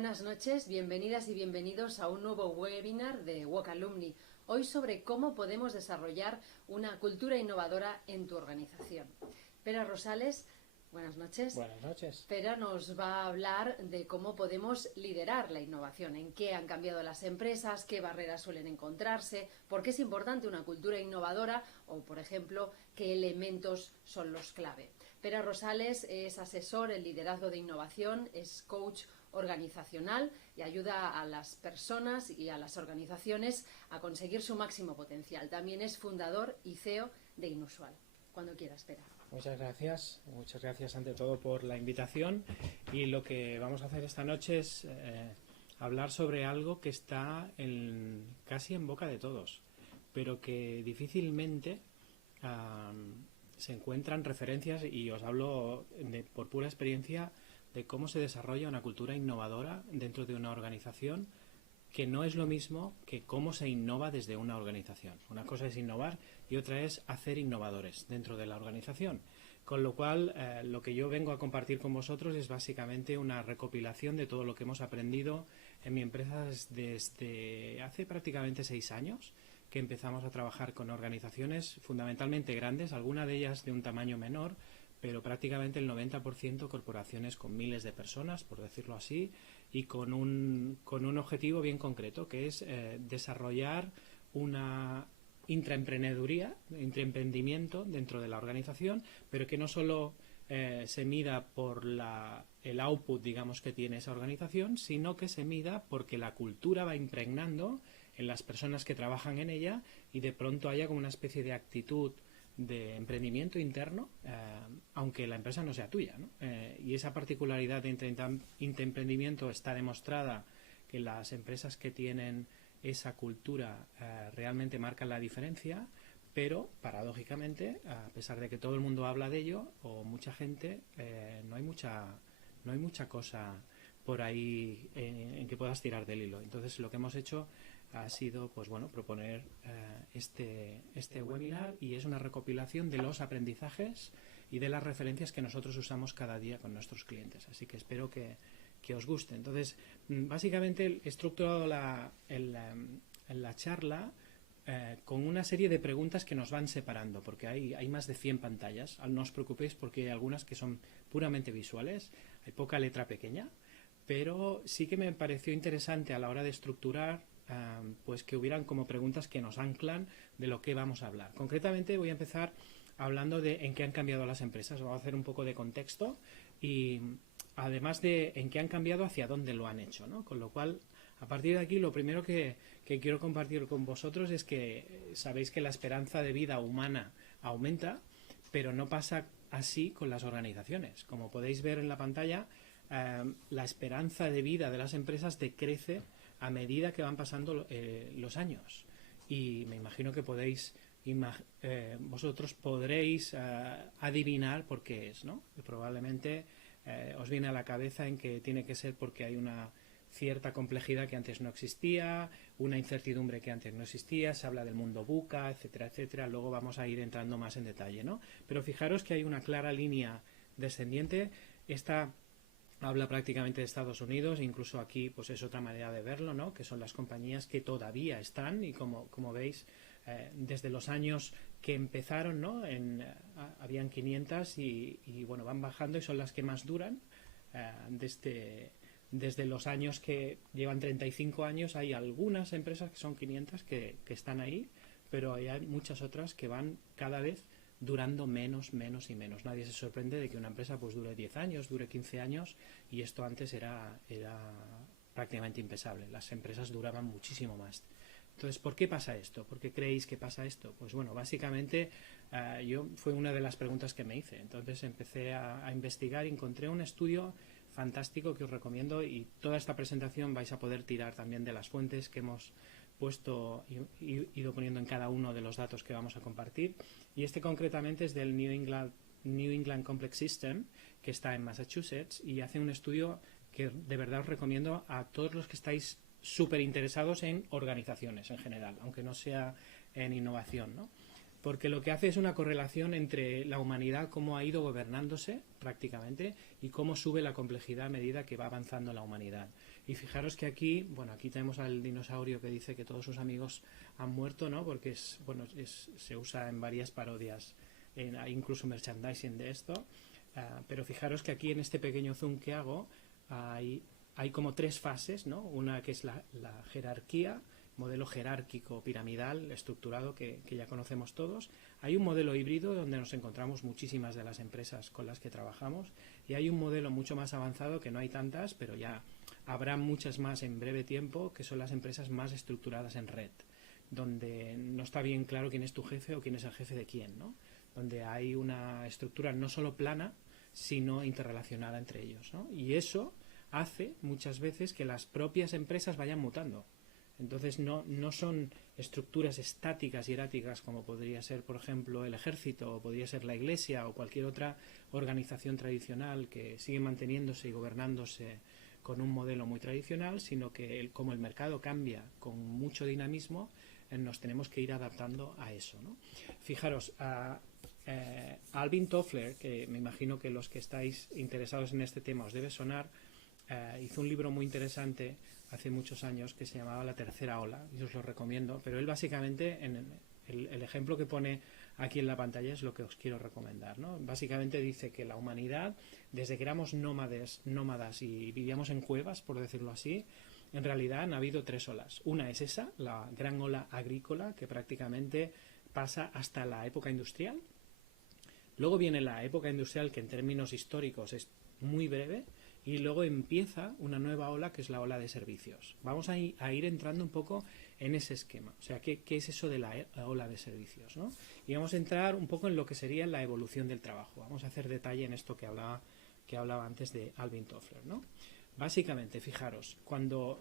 Buenas noches, bienvenidas y bienvenidos a un nuevo webinar de WOC Alumni. Hoy sobre cómo podemos desarrollar una cultura innovadora en tu organización. Pera Rosales, buenas noches. Buenas noches. Pera nos va a hablar de cómo podemos liderar la innovación, en qué han cambiado las empresas, qué barreras suelen encontrarse, por qué es importante una cultura innovadora o, por ejemplo, qué elementos son los clave. Pera Rosales es asesor en liderazgo de innovación, es coach organizacional y ayuda a las personas y a las organizaciones a conseguir su máximo potencial. También es fundador y CEO de Inusual. Cuando quieras, Pera. Muchas gracias ante todo por la invitación, y lo que vamos a hacer esta noche es hablar sobre algo que está casi en boca de todos, pero que difícilmente se encuentran referencias, y os hablo por pura experiencia de cómo se desarrolla una cultura innovadora dentro de una organización, que no es lo mismo que cómo se innova desde una organización. Una cosa es innovar y otra es hacer innovadores dentro de la organización. Con lo cual, lo que yo vengo a compartir con vosotros es básicamente una recopilación de todo lo que hemos aprendido en mi empresa desde hace prácticamente 6 años, que empezamos a trabajar con organizaciones fundamentalmente grandes, algunas de ellas de un tamaño menor, pero prácticamente el 90% corporaciones con miles de personas, por decirlo así, y con un objetivo bien concreto, que es desarrollar una intraemprendimiento dentro de la organización, pero que no solo se mida por el output, digamos, que tiene esa organización, sino que se mida porque la cultura va impregnando en las personas que trabajan en ella, y de pronto haya como una especie de actitud de emprendimiento interno, aunque la empresa no sea tuya, ¿no? Y esa particularidad de intraemprendimiento está demostrada, que las empresas que tienen esa cultura realmente marcan la diferencia, pero paradójicamente, a pesar de que todo el mundo habla de ello, o mucha gente, no hay mucha cosa por ahí en que puedas tirar del hilo. Entonces, lo que hemos hecho ha sido, pues bueno, proponer este webinar, y es una recopilación de los aprendizajes y de las referencias que nosotros usamos cada día con nuestros clientes. Así que espero que os guste. Entonces, básicamente he estructurado la charla con una serie de preguntas que nos van separando, porque hay más de 100 pantallas. No os preocupéis, porque hay algunas que son puramente visuales, hay poca letra pequeña, pero sí que me pareció interesante a la hora de estructurar pues que hubieran como preguntas que nos anclan de lo que vamos a hablar. Concretamente voy a empezar hablando de en qué han cambiado las empresas. Vamos a hacer un poco de contexto, y además de en qué han cambiado, hacia dónde lo han hecho, ¿no? Con lo cual, a partir de aquí, lo primero que quiero compartir con vosotros es que sabéis que la esperanza de vida humana aumenta, pero no pasa así con las organizaciones. Como podéis ver en la pantalla, la esperanza de vida de las empresas decrece a medida que van pasando los años, y me imagino que vosotros podréis adivinar por qué es, ¿no? Y probablemente os viene a la cabeza en que tiene que ser porque hay una cierta complejidad que antes no existía, una incertidumbre que antes no existía, se habla del mundo VUCA, etcétera, etcétera. Luego vamos a ir entrando más en detalle, ¿no? Pero fijaros que hay una clara línea descendiente. Esta habla prácticamente de Estados Unidos, incluso aquí pues es otra manera de verlo, ¿no? Que son las compañías que todavía están, y como veis, desde los años que empezaron, ¿no? Habían 500 y bueno, van bajando, y son las que más duran. Desde los años que llevan 35 años hay algunas empresas que son 500 que están ahí, pero hay muchas otras que van cada vez durando menos y menos. Nadie se sorprende de que una empresa pues dure 10 años, dure 15 años, y esto antes era prácticamente impensable. Las empresas duraban muchísimo más. Entonces, ¿por qué pasa esto? ¿Por qué creéis que pasa esto? Pues bueno, básicamente fue una de las preguntas que me hice. Entonces empecé a investigar, y encontré un estudio fantástico que os recomiendo, y toda esta presentación vais a poder tirar también de las fuentes que hemos ido poniendo en cada uno de los datos que vamos a compartir. Y este concretamente es del New England Complex System, que está en Massachusetts, y hace un estudio que de verdad os recomiendo a todos los que estáis súper interesados en organizaciones en general, aunque no sea en innovación, ¿no? porque lo que hace es una correlación entre la humanidad, cómo ha ido gobernándose prácticamente, y cómo sube la complejidad a medida que va avanzando la humanidad. Y fijaros que aquí, bueno, aquí tenemos al dinosaurio que dice que todos sus amigos han muerto, ¿no? Porque se usa en varias parodias, hay incluso merchandising de esto. Pero fijaros que aquí en este pequeño zoom que hago hay como 3 fases, ¿no? Una que es la jerarquía, modelo jerárquico piramidal estructurado que ya conocemos todos. Hay un modelo híbrido donde nos encontramos muchísimas de las empresas con las que trabajamos, y hay un modelo mucho más avanzado que no hay tantas, pero ya habrá muchas más en breve tiempo, que son las empresas más estructuradas en red, donde no está bien claro quién es tu jefe o quién es el jefe de quién, ¿no? Donde hay una estructura no solo plana, sino interrelacionada entre ellos, ¿no? Y eso hace muchas veces que las propias empresas vayan mutando. Entonces no son estructuras estáticas y hieráticas como podría ser, por ejemplo, el ejército, o podría ser la iglesia o cualquier otra organización tradicional que sigue manteniéndose y gobernándose con un modelo muy tradicional, sino que como el mercado cambia con mucho dinamismo, nos tenemos que ir adaptando a eso, ¿no? Fijaros, Alvin Toffler, que me imagino que los que estáis interesados en este tema os debe sonar, hizo un libro muy interesante hace muchos años que se llamaba La tercera ola, y os lo recomiendo, pero él básicamente, el ejemplo que pone aquí en la pantalla es lo que os quiero recomendar, ¿no? Básicamente dice que la humanidad, desde que éramos nómadas y vivíamos en cuevas, por decirlo así, en realidad han habido 3 olas. Una es esa, la gran ola agrícola, que prácticamente pasa hasta la época industrial. Luego viene la época industrial, que en términos históricos es muy breve, y luego empieza una nueva ola, que es la ola de servicios. Vamos a ir entrando un poco en ese esquema. O sea, ¿qué es eso de la ola de servicios, ¿no? Y vamos a entrar un poco en lo que sería la evolución del trabajo. Vamos a hacer detalle en esto que hablaba antes de Alvin Toffler, ¿no? Básicamente, fijaros,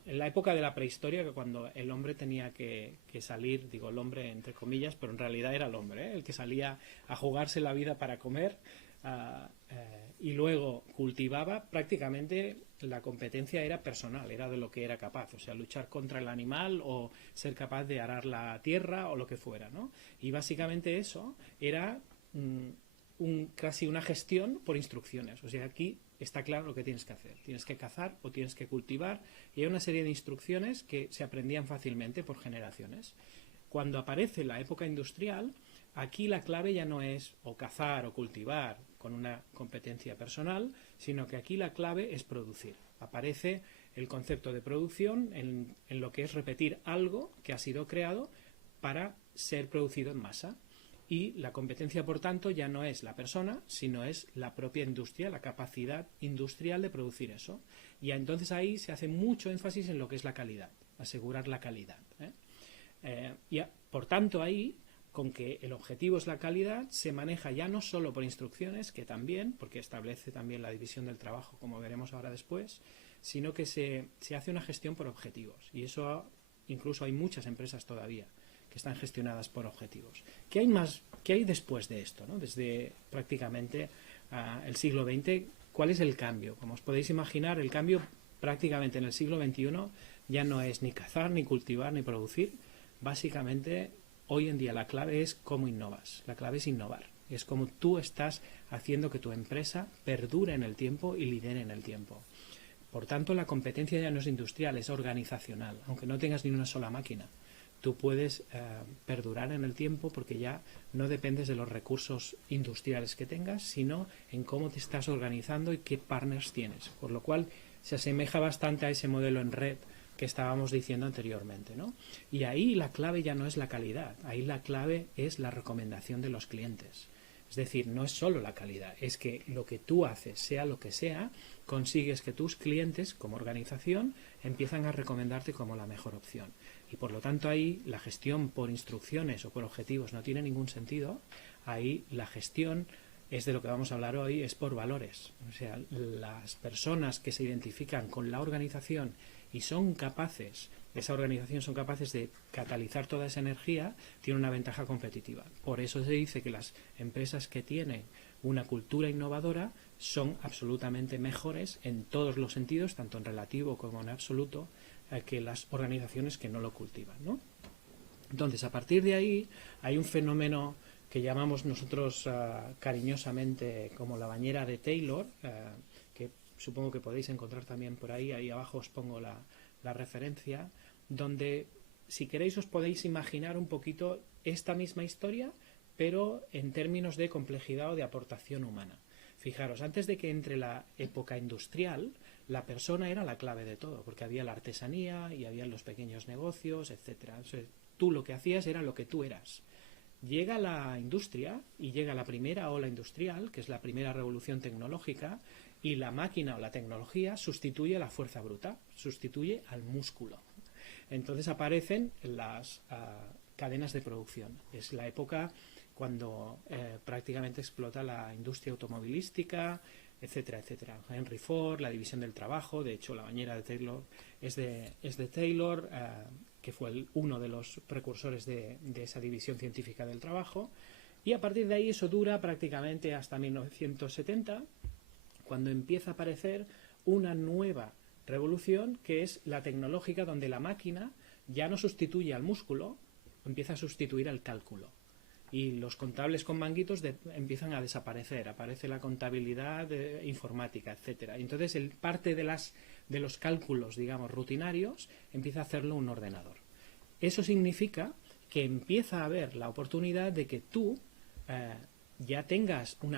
en la época de la prehistoria, que cuando el hombre tenía que salir, digo el hombre entre comillas, pero en realidad era el hombre, el que salía a jugarse la vida para comer, y luego cultivaba, prácticamente la competencia era personal, era de lo que era capaz, o sea, luchar contra el animal o ser capaz de arar la tierra o lo que fuera, ¿no? Y básicamente eso era casi una gestión por instrucciones. O sea, aquí está claro lo que tienes que hacer. Tienes que cazar o tienes que cultivar, y hay una serie de instrucciones que se aprendían fácilmente por generaciones. Cuando aparece la época industrial, aquí la clave ya no es o cazar o cultivar con una competencia personal, sino que aquí la clave es producir. Aparece el concepto de producción en lo que es repetir algo que ha sido creado para ser producido en masa. Y la competencia, por tanto, ya no es la persona, sino es la propia industria, la capacidad industrial de producir eso. Y entonces ahí se hace mucho énfasis en lo que es la calidad, asegurar la calidad, por tanto, ahí, con que el objetivo es la calidad, se maneja ya no solo por instrucciones, que también, porque establece también la división del trabajo, como veremos ahora después, sino que se hace una gestión por objetivos. Y eso incluso hay muchas empresas todavía que están gestionadas por objetivos. ¿Qué hay después de esto, ¿no? Desde prácticamente el siglo XX, ¿cuál es el cambio? Como os podéis imaginar, el cambio prácticamente en el siglo XXI ya no es ni cazar, ni cultivar, ni producir. Básicamente, hoy en día la clave es cómo innovas. La clave es innovar. Es como tú estás haciendo que tu empresa perdure en el tiempo y lidere en el tiempo. Por tanto, la competencia ya no es industrial, es organizacional, aunque no tengas ni una sola máquina. Tú puedes perdurar en el tiempo porque ya no dependes de los recursos industriales que tengas, sino en cómo te estás organizando y qué partners tienes. Por lo cual se asemeja bastante a ese modelo en red que estábamos diciendo anteriormente, ¿no? Y ahí la clave ya no es la calidad, ahí la clave es la recomendación de los clientes. Es decir, no es solo la calidad, es que lo que tú haces, sea lo que sea, consigues que tus clientes, como organización, empiezan a recomendarte como la mejor opción. Y por lo tanto ahí la gestión por instrucciones o por objetivos no tiene ningún sentido. Ahí la gestión, es de lo que vamos a hablar hoy, es por valores. O sea, las personas que se identifican con la organización y son capaces, esa organización son capaces de catalizar toda esa energía, tiene una ventaja competitiva. Por eso se dice que las empresas que tienen una cultura innovadora son absolutamente mejores en todos los sentidos, tanto en relativo como en absoluto, que las organizaciones que no lo cultivan, ¿no? Entonces, a partir de ahí hay un fenómeno que llamamos nosotros cariñosamente como la bañera de Taylor, que supongo que podéis encontrar también por ahí abajo os pongo la referencia, donde si queréis os podéis imaginar un poquito esta misma historia, pero en términos de complejidad o de aportación humana. Fijaros, antes de que entre la época industrial, la persona era la clave de todo, porque había la artesanía y había los pequeños negocios, etcétera. Entonces, tú lo que hacías era lo que tú eras. Llega la industria y llega la primera ola industrial, que es la primera revolución tecnológica, y la máquina o la tecnología sustituye a la fuerza bruta, sustituye al músculo. Entonces aparecen las cadenas de producción. Es la época cuando prácticamente explota la industria automovilística, etcétera, etcétera. Henry Ford, la división del trabajo, de hecho la bañera de Taylor es de Taylor, que fue uno de los precursores de esa división científica del trabajo, y a partir de ahí eso dura prácticamente hasta 1970, cuando empieza a aparecer una nueva revolución, que es la tecnológica, donde la máquina ya no sustituye al músculo, empieza a sustituir al cálculo. Y los contables con manguitos empiezan a desaparecer, aparece la contabilidad informática, etcétera. Entonces parte de los cálculos, digamos, rutinarios, empieza a hacerlo un ordenador. Eso significa que empieza a haber la oportunidad de que tú ya tengas un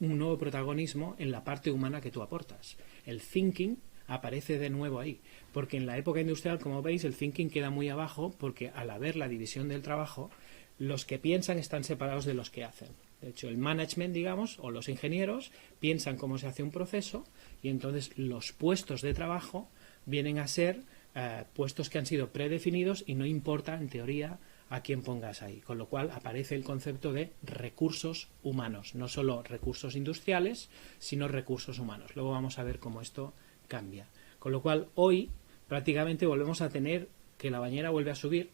nuevo protagonismo en la parte humana que tú aportas. El thinking aparece de nuevo ahí, porque en la época industrial, como veis, el thinking queda muy abajo, porque al haber la división del trabajo, los que piensan están separados de los que hacen. De hecho, el management, digamos, o los ingenieros piensan cómo se hace un proceso, y entonces los puestos de trabajo vienen a ser puestos que han sido predefinidos y no importa, en teoría, a quién pongas ahí. Con lo cual aparece el concepto de recursos humanos, no solo recursos industriales, sino recursos humanos. Luego vamos a ver cómo esto cambia. Con lo cual, hoy prácticamente volvemos a tener que la bañera vuelve a subir,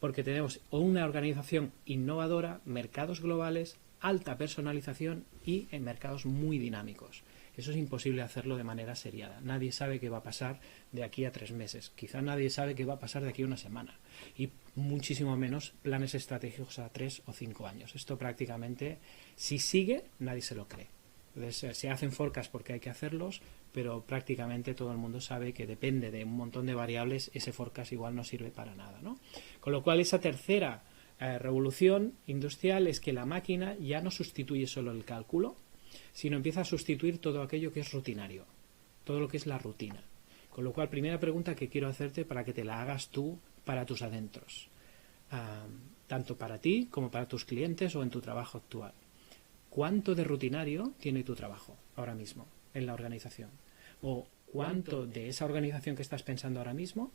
porque tenemos una organización innovadora, mercados globales, alta personalización y en mercados muy dinámicos. Eso es imposible hacerlo de manera seriada. Nadie sabe qué va a pasar de aquí a 3 meses. Quizá nadie sabe qué va a pasar de aquí a una semana. Y muchísimo menos planes estratégicos a 3 o 5 años. Esto prácticamente, si sigue, nadie se lo cree. Entonces, se hacen forecasts porque hay que hacerlos, pero prácticamente todo el mundo sabe que depende de un montón de variables, ese forecast igual no sirve para nada, ¿no? Con lo cual, esa tercera revolución industrial es que la máquina ya no sustituye solo el cálculo, sino empieza a sustituir todo aquello que es rutinario, todo lo que es la rutina. Con lo cual, primera pregunta que quiero hacerte para que te la hagas tú para tus adentros, tanto para ti como para tus clientes o en tu trabajo actual. ¿Cuánto de rutinario tiene tu trabajo ahora mismo en la organización? ¿O cuánto de esa organización que estás pensando ahora mismo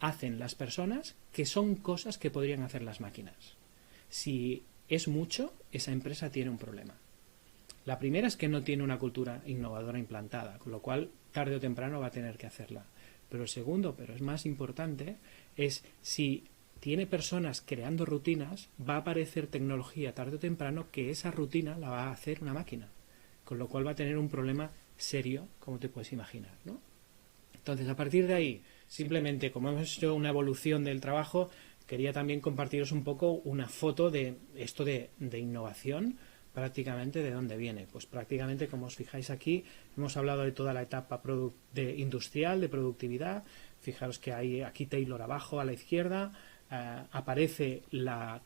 hacen las personas que son cosas que podrían hacer las máquinas? Si es mucho, esa empresa tiene un problema. La primera es que no tiene una cultura innovadora implantada, con lo cual tarde o temprano va a tener que hacerla. Pero el segundo, pero es más importante, es si tiene personas creando rutinas, va a aparecer tecnología tarde o temprano que esa rutina la va a hacer una máquina, con lo cual va a tener un problema serio, como te puedes imaginar, ¿no? Entonces, a partir de ahí, simplemente como hemos hecho una evolución del trabajo, quería también compartiros un poco una foto de esto de innovación. Prácticamente, ¿de dónde viene? Pues prácticamente, como os fijáis aquí, hemos hablado de toda la etapa industrial, de productividad. Fijaros que hay aquí Taylor abajo a la izquierda, aparece la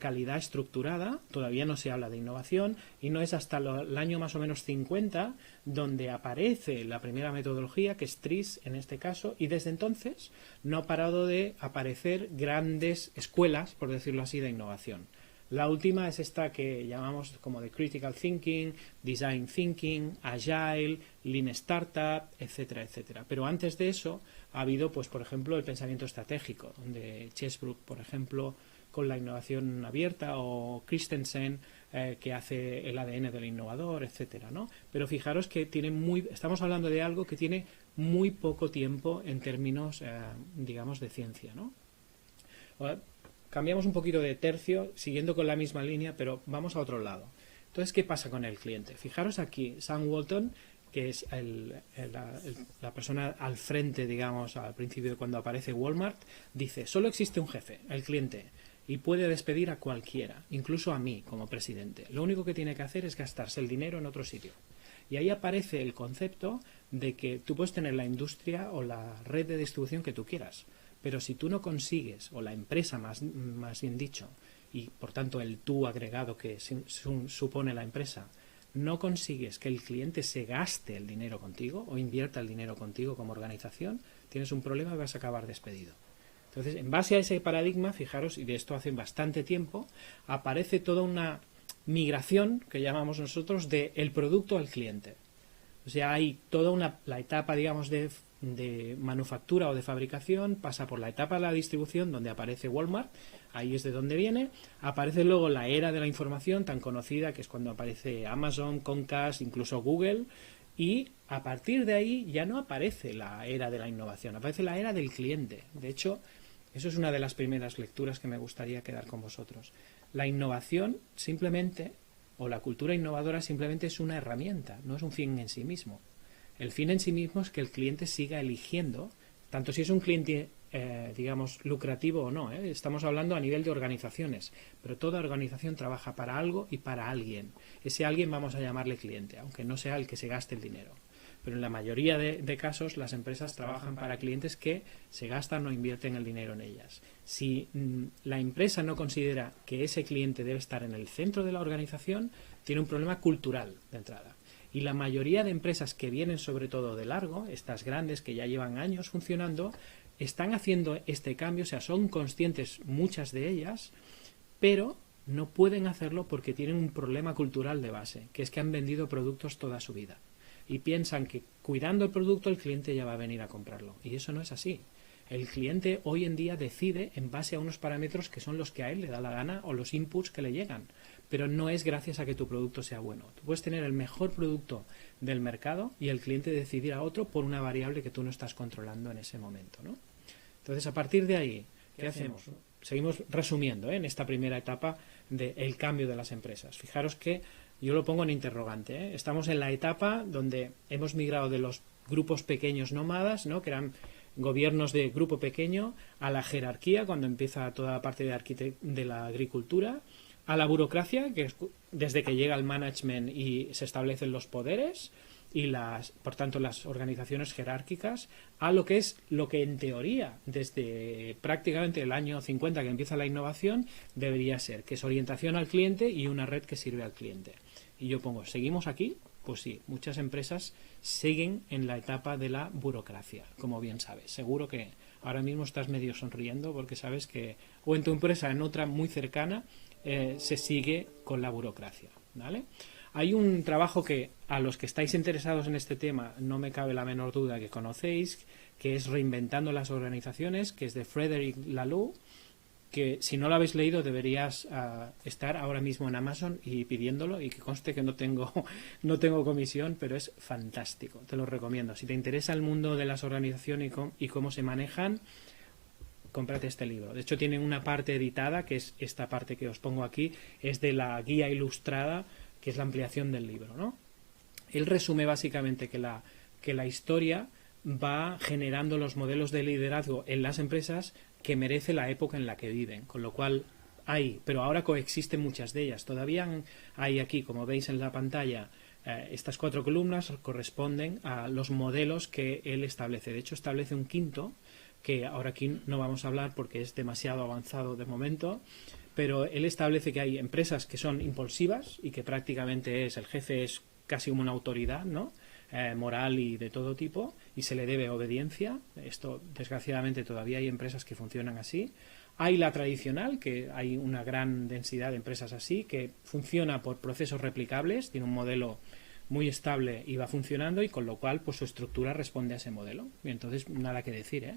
calidad estructurada, todavía no se habla de innovación, y no es hasta el año más o menos 50 donde aparece la primera metodología, que es TRIZ en este caso, y desde entonces no ha parado de aparecer grandes escuelas, por decirlo así, de innovación. La última es esta que llamamos como de Critical Thinking, Design Thinking, Agile, Lean Startup, etcétera, etcétera. Pero antes de eso ha habido, pues, por ejemplo, el pensamiento estratégico, donde Chesbrook, por ejemplo, con la innovación abierta, o Christensen, que hace el ADN del innovador, etcétera, ¿no? Pero fijaros que estamos hablando de algo que tiene muy poco tiempo en términos, digamos, de ciencia, ¿no? Cambiamos un poquito de tercio, siguiendo con la misma línea, pero vamos a otro lado. Entonces, ¿qué pasa con el cliente? Fijaros aquí, Sam Walton, que es la persona al frente, digamos, al principio de cuando aparece Walmart, dice, solo existe un jefe, el cliente. y puede despedir a cualquiera, incluso a mí como presidente. Lo único que tiene que hacer es gastarse el dinero en otro sitio. Y ahí aparece el concepto de que tú puedes tener la industria o la red de distribución que tú quieras, pero si tú no consigues, o la empresa más bien dicho, y por tanto el tú agregado que supone la empresa, no consigues que el cliente se gaste el dinero contigo o invierta el dinero contigo como organización, tienes un problema y vas a acabar despedido. Entonces, en base a ese paradigma, fijaros, y de esto hace bastante tiempo, aparece toda una migración que llamamos nosotros de el producto al cliente. O sea, hay toda la etapa, digamos, de manufactura o de fabricación, pasa por la etapa de la distribución, donde aparece Walmart, ahí es de donde viene, aparece luego la era de la información tan conocida, que es cuando aparece Amazon, Comcast, incluso Google, y a partir de ahí ya no aparece la era de la innovación, aparece la era del cliente. De hecho, eso es una de las primeras lecturas que me gustaría quedar con vosotros. La innovación simplemente, o la cultura innovadora simplemente es una herramienta, no es un fin en sí mismo. El fin en sí mismo es que el cliente siga eligiendo, tanto si es un cliente, digamos, lucrativo o no. Estamos hablando a nivel de organizaciones, pero toda organización trabaja para algo y para alguien. Ese alguien vamos a llamarle cliente, aunque no sea el que se gaste el dinero. Pero en la mayoría de casos las empresas trabajan para clientes que se gastan o invierten el dinero en ellas. Si la empresa no considera que ese cliente debe estar en el centro de la organización, tiene un problema cultural de entrada. Y la mayoría de empresas que vienen sobre todo de largo, estas grandes que ya llevan años funcionando, están haciendo este cambio, o sea, son conscientes muchas de ellas, pero no pueden hacerlo porque tienen un problema cultural de base, que es que han vendido productos toda su vida. Y piensan que cuidando el producto el cliente ya va a venir a comprarlo. Y eso no es así. El cliente hoy en día decide en base a unos parámetros que son los que a él le da la gana o los inputs que le llegan. Pero no es gracias a que tu producto sea bueno. Tú puedes tener el mejor producto del mercado y el cliente decidirá otro por una variable que tú no estás controlando en ese momento, ¿no? Entonces, a partir de ahí, ¿qué hacemos? Seguimos resumiendo en esta primera etapa del cambio de las empresas. Fijaros que yo lo pongo en interrogante. Estamos en la etapa donde hemos migrado de los grupos pequeños nómadas, ¿no?, que eran gobiernos de grupo pequeño, a la jerarquía, cuando empieza toda la parte de la agricultura, a la burocracia, que es desde que llega el management y se establecen los poderes y por tanto las organizaciones jerárquicas, a lo que en teoría desde prácticamente el año 50 que empieza la innovación debería ser, que es orientación al cliente y una red que sirve al cliente. Y yo pongo, ¿seguimos aquí? Pues sí, muchas empresas siguen en la etapa de la burocracia, como bien sabes. Seguro que ahora mismo estás medio sonriendo porque sabes que o en tu empresa, en otra muy cercana, se sigue con la burocracia, ¿vale? Hay un trabajo que a los que estáis interesados en este tema no me cabe la menor duda que conocéis, que es Reinventando las Organizaciones, que es de Frederic Laloux, que si no lo habéis leído deberías estar ahora mismo en Amazon y pidiéndolo, y que conste que no tengo comisión, pero es fantástico, te lo recomiendo. Si te interesa el mundo de las organizaciones y cómo se manejan, cómprate este libro. De hecho tienen una parte editada, que es esta parte que os pongo aquí, es de la guía ilustrada, que es la ampliación del libro, ¿no? Él resume básicamente que la historia va generando los modelos de liderazgo en las empresas que merece la época en la que viven, con lo cual pero ahora coexisten muchas de ellas. Todavía hay aquí, como veis en la pantalla, estas 4 columnas corresponden a los modelos que él establece. De hecho, establece un quinto, que ahora aquí no vamos a hablar porque es demasiado avanzado de momento, pero él establece que hay empresas que son impulsivas y que prácticamente el jefe es casi como una autoridad, ¿no?, moral y de todo tipo, y se le debe obediencia. Esto, desgraciadamente, todavía hay empresas que funcionan así. Hay la tradicional, que hay una gran densidad de empresas así, que funciona por procesos replicables, tiene un modelo muy estable y va funcionando, y con lo cual pues su estructura responde a ese modelo. Y entonces, nada que decir,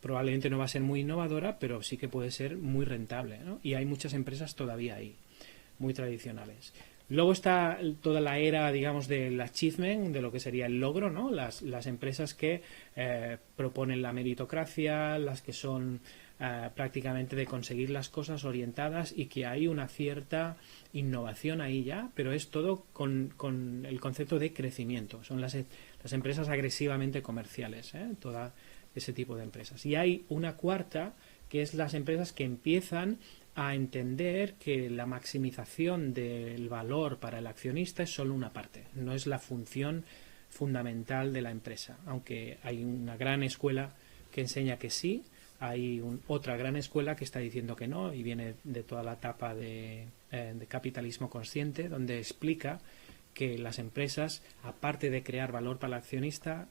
probablemente no va a ser muy innovadora, pero sí que puede ser muy rentable, ¿no? Y hay muchas empresas todavía ahí, muy tradicionales. Luego está toda la era, digamos, del achievement, de lo que sería el logro, ¿no? Las empresas que proponen la meritocracia, las que son prácticamente de conseguir las cosas orientadas, y que hay una cierta innovación ahí ya, pero es todo con el concepto de crecimiento. Son las empresas agresivamente comerciales, todo ese tipo de empresas. Y hay una cuarta que es las empresas que empiezan a entender que la maximización del valor para el accionista es solo una parte, no es la función fundamental de la empresa, aunque hay una gran escuela que enseña que sí, hay otra gran escuela que está diciendo que no, y viene de toda la etapa de capitalismo consciente, donde explica que las empresas, aparte de crear valor para el accionista,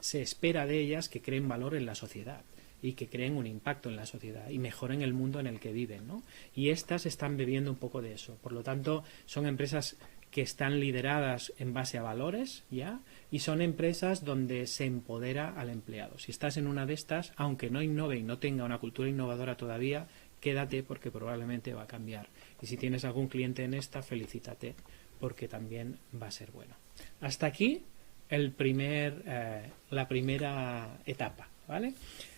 se espera de ellas que creen valor en la sociedad y que creen un impacto en la sociedad y mejoren el mundo en el que viven, ¿no? Y estas están bebiendo un poco de eso. Por lo tanto, son empresas que están lideradas en base a valores, ¿ya? Y son empresas donde se empodera al empleado. Si estás en una de estas, aunque no innove y no tenga una cultura innovadora todavía, quédate porque probablemente va a cambiar. Y si tienes algún cliente en esta, felicítate porque también va a ser bueno. Hasta aquí la primera etapa, ¿vale?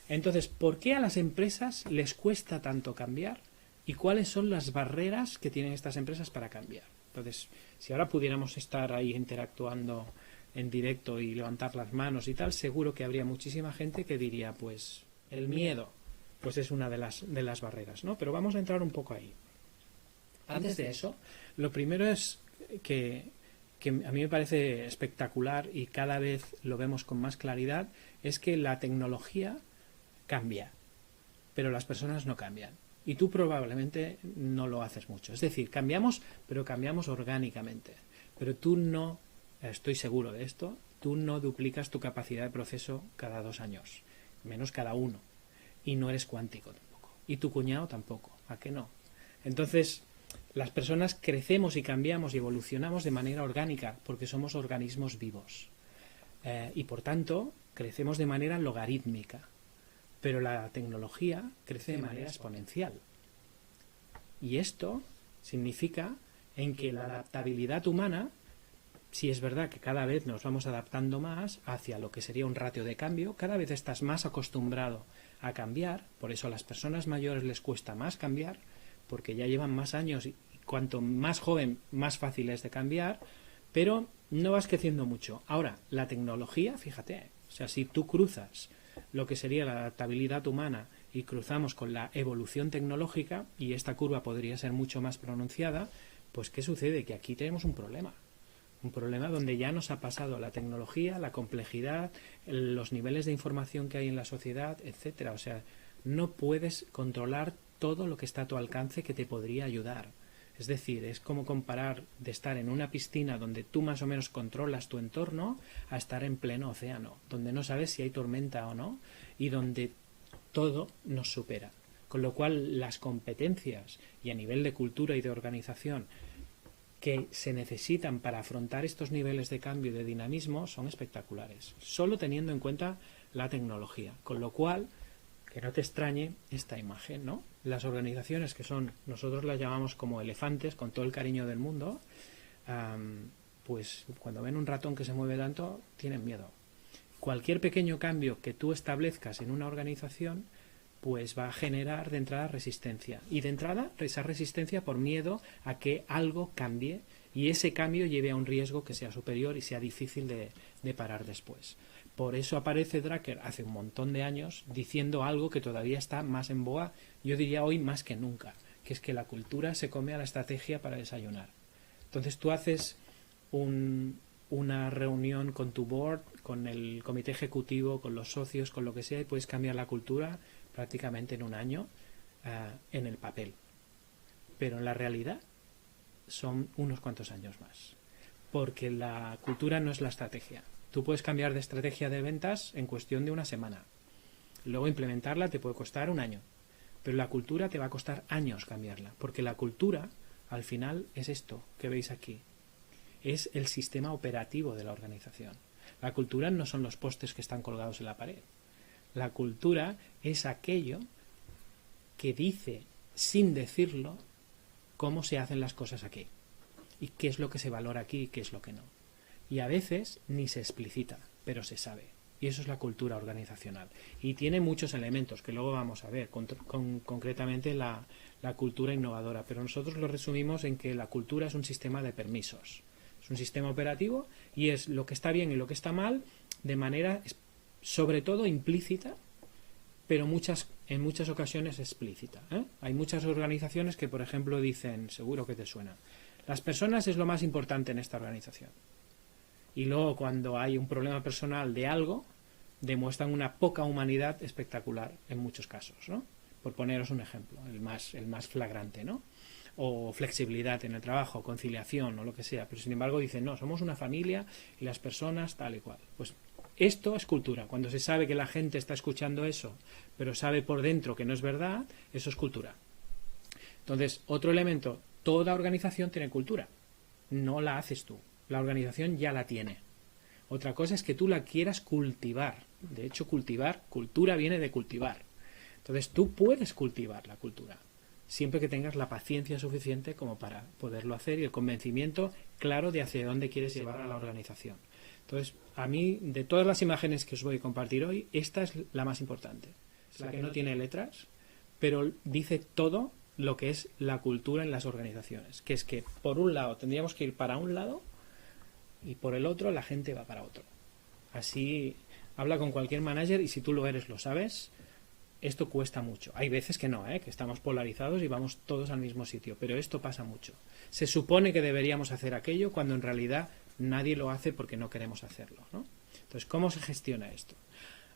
Entonces, ¿por qué a las empresas les cuesta tanto cambiar? ¿Y cuáles son las barreras que tienen estas empresas para cambiar? Entonces, si ahora pudiéramos estar ahí interactuando en directo y levantar las manos y tal, seguro que habría muchísima gente que diría, pues, el miedo, pues es una de las barreras, ¿no? Pero vamos a entrar un poco ahí. Antes de eso, lo primero es que a mí me parece espectacular y cada vez lo vemos con más claridad, es que la tecnología cambia, pero las personas no cambian. Y tú probablemente no lo haces mucho. Es decir, cambiamos, pero cambiamos orgánicamente. Pero tú no, estoy seguro de esto, tú no duplicas tu capacidad de proceso cada 2 años, menos cada 1. Y no eres cuántico tampoco. Y tu cuñado tampoco. ¿A qué no? Entonces, las personas crecemos y cambiamos y evolucionamos de manera orgánica, porque somos organismos vivos. Y por tanto, crecemos de manera logarítmica. Pero la tecnología crece de manera exponencial. Y esto significa en que la adaptabilidad humana, si es verdad que cada vez nos vamos adaptando más hacia lo que sería un ratio de cambio, cada vez estás más acostumbrado a cambiar, por eso a las personas mayores les cuesta más cambiar, porque ya llevan más años y cuanto más joven, más fácil es de cambiar, pero no vas creciendo mucho. Ahora, la tecnología, fíjate, o sea, si tú cruzas lo que sería la adaptabilidad humana y cruzamos con la evolución tecnológica, y esta curva podría ser mucho más pronunciada, pues ¿qué sucede? Que aquí tenemos un problema donde ya nos ha pasado la tecnología, la complejidad, los niveles de información que hay en la sociedad, etcétera. O sea, no puedes controlar todo lo que está a tu alcance que te podría ayudar. Es decir, es como comparar de estar en una piscina donde tú más o menos controlas tu entorno a estar en pleno océano, donde no sabes si hay tormenta o no y donde todo nos supera. Con lo cual, las competencias y a nivel de cultura y de organización que se necesitan para afrontar estos niveles de cambio y de dinamismo son espectaculares, solo teniendo en cuenta la tecnología. Con lo cual, que no te extrañe esta imagen, ¿no? Las organizaciones que son, nosotros las llamamos como elefantes, con todo el cariño del mundo, pues cuando ven un ratón que se mueve tanto, tienen miedo. Cualquier pequeño cambio que tú establezcas en una organización, pues va a generar de entrada resistencia. Y de entrada, esa resistencia por miedo a que algo cambie y ese cambio lleve a un riesgo que sea superior y sea difícil de parar después. Por eso aparece Drucker hace un montón de años diciendo algo que todavía está más en boga, yo diría hoy más que nunca, que es que la cultura se come a la estrategia para desayunar. Entonces tú haces una reunión con tu board, con el comité ejecutivo, con los socios, con lo que sea, y puedes cambiar la cultura prácticamente en un año en el papel. Pero en la realidad son unos cuantos años más. Porque la cultura no es la estrategia. Tú puedes cambiar de estrategia de ventas en cuestión de una semana. Luego implementarla te puede costar un año. Pero la cultura te va a costar años cambiarla. Porque la cultura, al final, es esto que veis aquí. Es el sistema operativo de la organización. La cultura no son los pósters que están colgados en la pared. La cultura es aquello que dice, sin decirlo, cómo se hacen las cosas aquí. Y qué es lo que se valora aquí y qué es lo que no. Y a veces ni se explicita, pero se sabe. Y eso es la cultura organizacional. Y tiene muchos elementos que luego vamos a ver, concretamente la cultura innovadora. Pero nosotros lo resumimos en que la cultura es un sistema de permisos. Es un sistema operativo y es lo que está bien y lo que está mal de manera, sobre todo, implícita pero en muchas ocasiones explícita, ¿eh? Hay muchas organizaciones que, por ejemplo, dicen, seguro que te suena, las personas es lo más importante en esta organización. Y luego, cuando hay un problema personal de algo, demuestran una poca humanidad espectacular en muchos casos, ¿no? Por poneros un ejemplo, el más flagrante, ¿no? O flexibilidad en el trabajo, conciliación o lo que sea, pero sin embargo dicen, no, somos una familia y las personas tal y cual. Pues esto es cultura. Cuando se sabe que la gente está escuchando eso, pero sabe por dentro que no es verdad, eso es cultura. Entonces, otro elemento, toda organización tiene cultura, no la haces tú, la organización ya la tiene. Otra cosa es que tú la quieras cultivar. De hecho, cultura viene de cultivar. Entonces, tú puedes cultivar la cultura, siempre que tengas la paciencia suficiente como para poderlo hacer y el convencimiento claro de hacia dónde quieres llevar a la organización. Entonces, a mí, de todas las imágenes que os voy a compartir hoy, esta es la más importante. Es la que no tiene letras, pero dice todo lo que es la cultura en las organizaciones. Que es que, por un lado, tendríamos que ir para un lado y por el otro la gente va para otro. Así habla con cualquier manager y si tú lo eres, lo sabes, esto cuesta mucho. Hay veces que no, que estamos polarizados y vamos todos al mismo sitio, pero esto pasa mucho. Se supone que deberíamos hacer aquello cuando en realidad nadie lo hace porque no queremos hacerlo, ¿no? Entonces, ¿cómo se gestiona esto?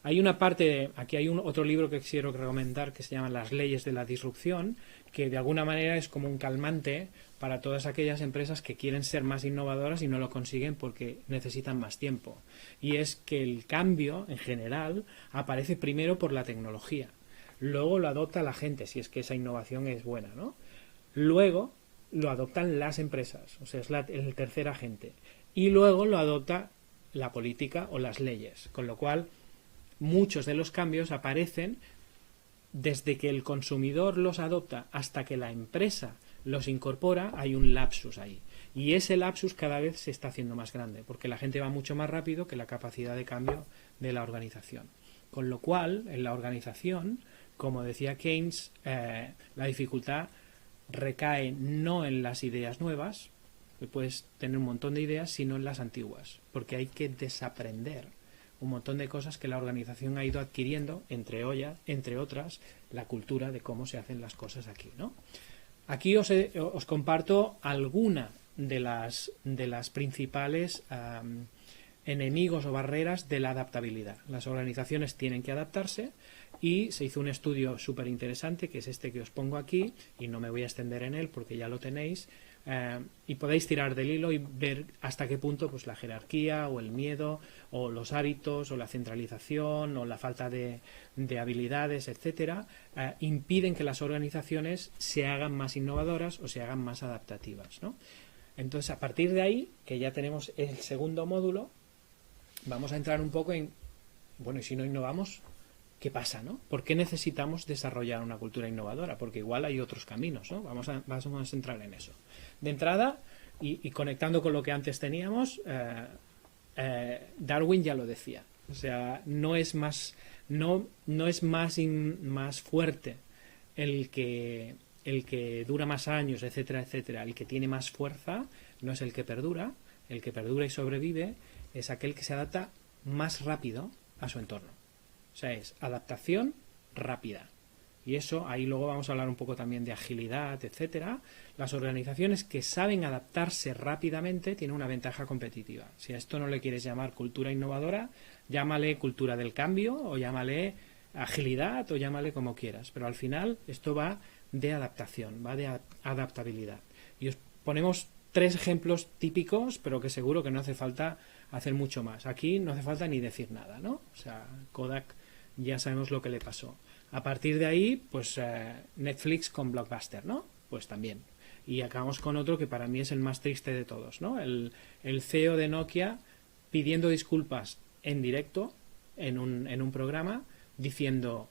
Hay una parte, aquí hay otro libro que quiero recomendar que se llama Las leyes de la disrupción, que de alguna manera es como un calmante para todas aquellas empresas que quieren ser más innovadoras y no lo consiguen porque necesitan más tiempo. Y es que el cambio, en general, aparece primero por la tecnología. Luego lo adopta la gente, si es que esa innovación es buena, ¿no? Luego lo adoptan las empresas, o sea, es el tercer agente. Y luego lo adopta la política o las leyes, con lo cual muchos de los cambios aparecen desde que el consumidor los adopta hasta que la empresa los incorpora, hay un lapsus ahí. Y ese lapsus cada vez se está haciendo más grande, porque la gente va mucho más rápido que la capacidad de cambio de la organización. Con lo cual, en la organización, como decía Keynes, la dificultad recae no en las ideas nuevas, que puedes tener un montón de ideas, sino en las antiguas, porque hay que desaprender un montón de cosas que la organización ha ido adquiriendo, entre otras, la cultura de cómo se hacen las cosas aquí, ¿no? Aquí os comparto alguna de las principales enemigos o barreras de la adaptabilidad. Las organizaciones tienen que adaptarse y se hizo un estudio súper interesante, que es este que os pongo aquí, y no me voy a extender en él porque ya lo tenéis, y podéis tirar del hilo y ver hasta qué punto pues la jerarquía o el miedo o los hábitos o la centralización o la falta de habilidades, etcétera, impiden que las organizaciones se hagan más innovadoras o se hagan más adaptativas, ¿no? Entonces, a partir de ahí, que ya tenemos el segundo módulo, vamos a entrar un poco en, bueno, y si no innovamos, ¿qué pasa, no? ¿Por qué necesitamos desarrollar una cultura innovadora? Porque igual hay otros caminos, ¿no? Vamos a entrar en eso. De entrada, y conectando con lo que antes teníamos, Darwin ya lo decía. O sea, no es más fuerte el que dura más años, etcétera, etcétera. El que tiene más fuerza no es el que perdura. El que perdura y sobrevive es aquel que se adapta más rápido a su entorno. O sea, es adaptación rápida. Y eso, ahí luego vamos a hablar un poco también de agilidad, etcétera. Las organizaciones que saben adaptarse rápidamente tienen una ventaja competitiva. Si a esto no le quieres llamar cultura innovadora, llámale cultura del cambio, o llámale agilidad, o llámale como quieras. Pero al final esto va de adaptación, va de adaptabilidad. Y os ponemos 3 ejemplos típicos, pero que seguro que no hace falta hacer mucho más. Aquí no hace falta ni decir nada, ¿no? O sea, Kodak ya sabemos lo que le pasó. A partir de ahí, pues Netflix con Blockbuster, ¿no? Pues también. Y acabamos con otro que para mí es el más triste de todos, ¿no? El CEO de Nokia pidiendo disculpas en directo en un programa diciendo,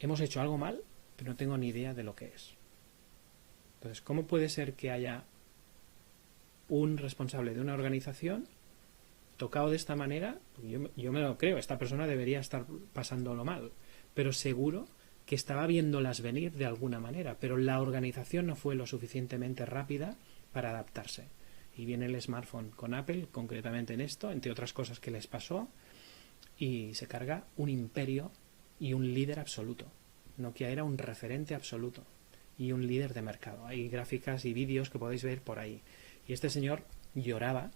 hemos hecho algo mal, pero no tengo ni idea de lo que es. Entonces, ¿cómo puede ser que haya un responsable de una organización tocado de esta manera? Yo me lo creo, esta persona debería estar pasándolo mal, pero seguro que estaba viéndolas venir de alguna manera, pero la organización no fue lo suficientemente rápida para adaptarse. Y viene el smartphone con Apple, concretamente en esto, entre otras cosas que les pasó, y se carga un imperio y un líder absoluto. Nokia era un referente absoluto y un líder de mercado. Hay gráficas y vídeos que podéis ver por ahí. Y este señor lloraba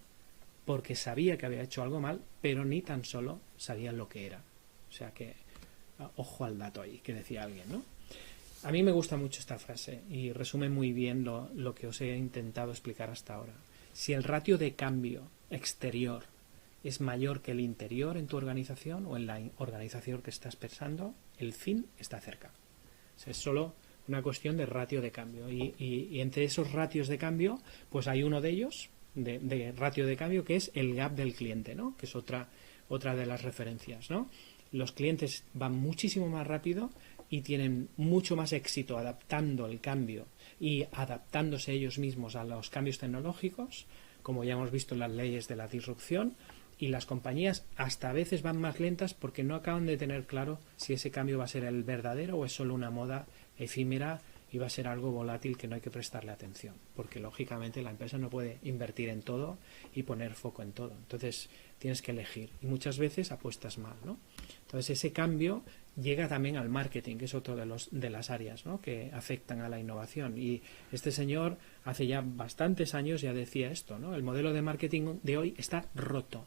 porque sabía que había hecho algo mal, pero ni tan solo sabía lo que era. O sea que, ojo al dato ahí, que decía alguien, ¿no? A mí me gusta mucho esta frase y resume muy bien lo que os he intentado explicar hasta ahora. Si el ratio de cambio exterior es mayor que el interior en tu organización o en la organización que estás pensando, el fin está cerca. O sea, es solo una cuestión de ratio de cambio. Y entre esos ratios de cambio, pues hay uno de ellos, de ratio de cambio, que es el gap del cliente, ¿no? Que es otra de las referencias, ¿no? Los clientes van muchísimo más rápido y tienen mucho más éxito adaptando el cambio y adaptándose ellos mismos a los cambios tecnológicos, como ya hemos visto en las leyes de la disrupción, y las compañías hasta a veces van más lentas porque no acaban de tener claro si ese cambio va a ser el verdadero o es solo una moda efímera y va a ser algo volátil que no hay que prestarle atención, porque lógicamente la empresa no puede invertir en todo y poner foco en todo. Entonces tienes que elegir y muchas veces apuestas mal, ¿no? Entonces ese cambio llega también al marketing, que es otro de las áreas, ¿no?, que afectan a la innovación. Y este señor hace ya bastantes años ya decía esto, ¿no? El modelo de marketing de hoy está roto.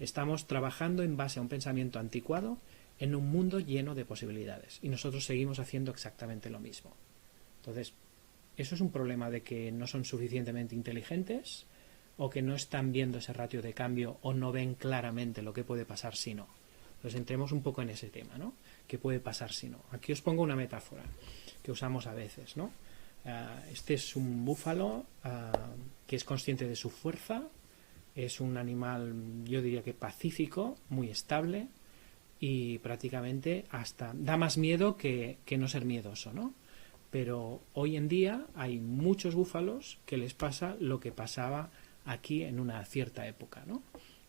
Estamos trabajando en base a un pensamiento anticuado en un mundo lleno de posibilidades. Y nosotros seguimos haciendo exactamente lo mismo. Entonces, ¿eso es un problema de que no son suficientemente inteligentes o que no están viendo ese ratio de cambio o no ven claramente lo que puede pasar si no? Entonces entremos un poco en ese tema, ¿no? ¿Qué puede pasar si no? Aquí os pongo una metáfora que usamos a veces, ¿no? Este es un búfalo que es consciente de su fuerza, es un animal, yo diría que pacífico, muy estable y prácticamente hasta da más miedo que no ser miedoso, ¿no? Pero hoy en día hay muchos búfalos que les pasa lo que pasaba aquí en una cierta época, ¿no?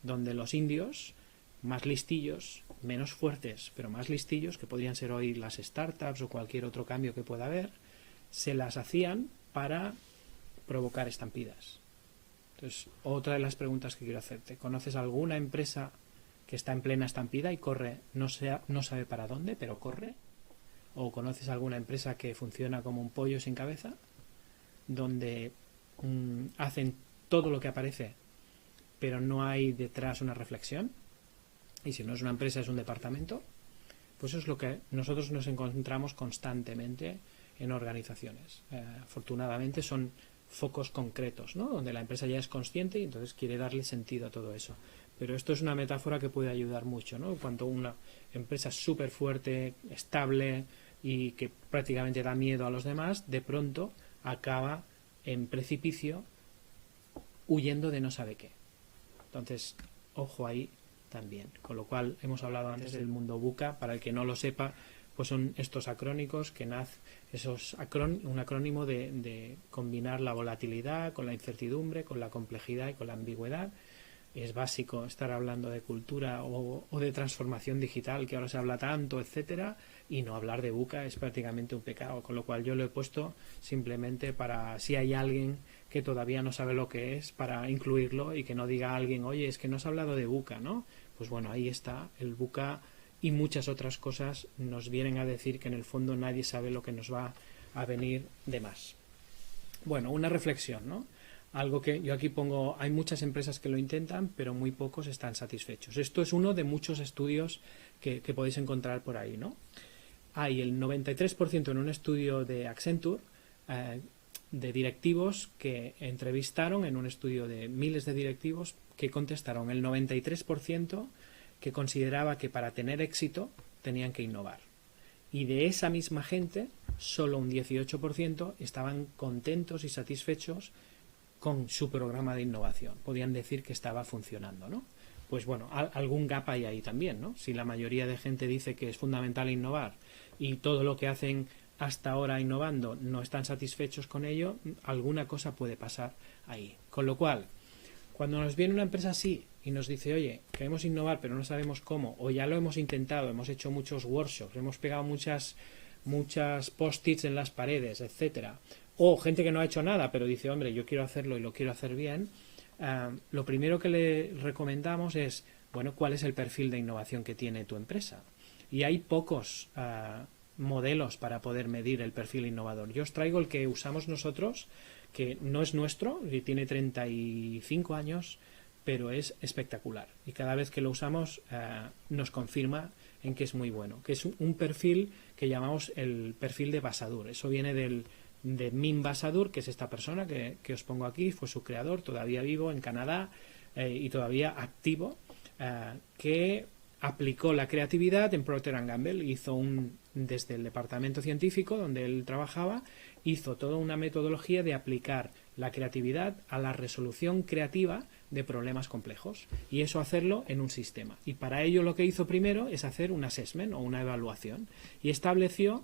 Donde los indios, más listillos, menos fuertes, pero más listillos, que podrían ser hoy las startups o cualquier otro cambio que pueda haber, se las hacían para provocar estampidas. Entonces, otra de las preguntas que quiero hacerte, ¿conoces alguna empresa que está en plena estampida y corre, no sabe para dónde, pero corre? ¿O conoces alguna empresa que funciona como un pollo sin cabeza, donde hacen todo lo que aparece, pero no hay detrás una reflexión? Y si no es una empresa, es un departamento. Pues eso es lo que nosotros nos encontramos constantemente en organizaciones. Afortunadamente son focos concretos, ¿no?, donde la empresa ya es consciente y entonces quiere darle sentido a todo eso. Pero esto es una metáfora que puede ayudar mucho, ¿no? Cuando una empresa es súper fuerte, estable y que prácticamente da miedo a los demás, de pronto acaba en precipicio huyendo de no sabe qué. Entonces, ojo ahí también. Con lo cual, hemos hablado antes del mundo VUCA. Para el que no lo sepa, pues son estos acrónicos que un acrónimo de combinar la volatilidad con la incertidumbre, con la complejidad y con la ambigüedad. Es básico estar hablando de cultura o de transformación digital, que ahora se habla tanto, etcétera, y no hablar de VUCA es prácticamente un pecado, con lo cual yo lo he puesto simplemente para, si hay alguien que todavía no sabe lo que es, para incluirlo y que no diga a alguien, oye, es que no has hablado de VUCA, ¿no? Pues bueno, ahí está, el VUCA y muchas otras cosas nos vienen a decir que en el fondo nadie sabe lo que nos va a venir de más. Bueno, una reflexión, ¿no? Algo que yo aquí pongo, hay muchas empresas que lo intentan, pero muy pocos están satisfechos. Esto es uno de muchos estudios que podéis encontrar por ahí, ¿no? Hay el 93% en un estudio de Accenture, de directivos que entrevistaron en un estudio de miles de directivos que contestaron el 93% que consideraba que para tener éxito tenían que innovar. Y de esa misma gente, solo un 18% estaban contentos y satisfechos con su programa de innovación. Podían decir que estaba funcionando, ¿no? Pues bueno, algún gap hay ahí también, ¿no? Si la mayoría de gente dice que es fundamental innovar y todo lo que hacen hasta ahora innovando no están satisfechos con ello, alguna cosa puede pasar ahí. Con lo cual, cuando nos viene una empresa así y nos dice, oye, queremos innovar pero no sabemos cómo, o ya lo hemos intentado, hemos hecho muchos workshops, hemos pegado muchas post-its en las paredes, etcétera, o gente que no ha hecho nada pero dice, hombre, yo quiero hacerlo y lo quiero hacer bien, lo primero que le recomendamos es, bueno, ¿cuál es el perfil de innovación que tiene tu empresa? y hay pocos modelos para poder medir el perfil innovador. Yo os traigo el que usamos nosotros, que no es nuestro, y tiene 35 años, pero es espectacular. Y cada vez que lo usamos nos confirma en que es muy bueno. Que es un perfil que llamamos el perfil de Basadur. Eso viene de Min Basadur, que es esta persona que os pongo aquí, fue su creador, todavía vivo en Canadá y todavía activo, que aplicó la creatividad en Procter & Gamble. Hizo desde el departamento científico donde él trabajaba, hizo toda una metodología de aplicar la creatividad a la resolución creativa de problemas complejos, y eso hacerlo en un sistema. Y para ello lo que hizo primero es hacer un assessment o una evaluación, y estableció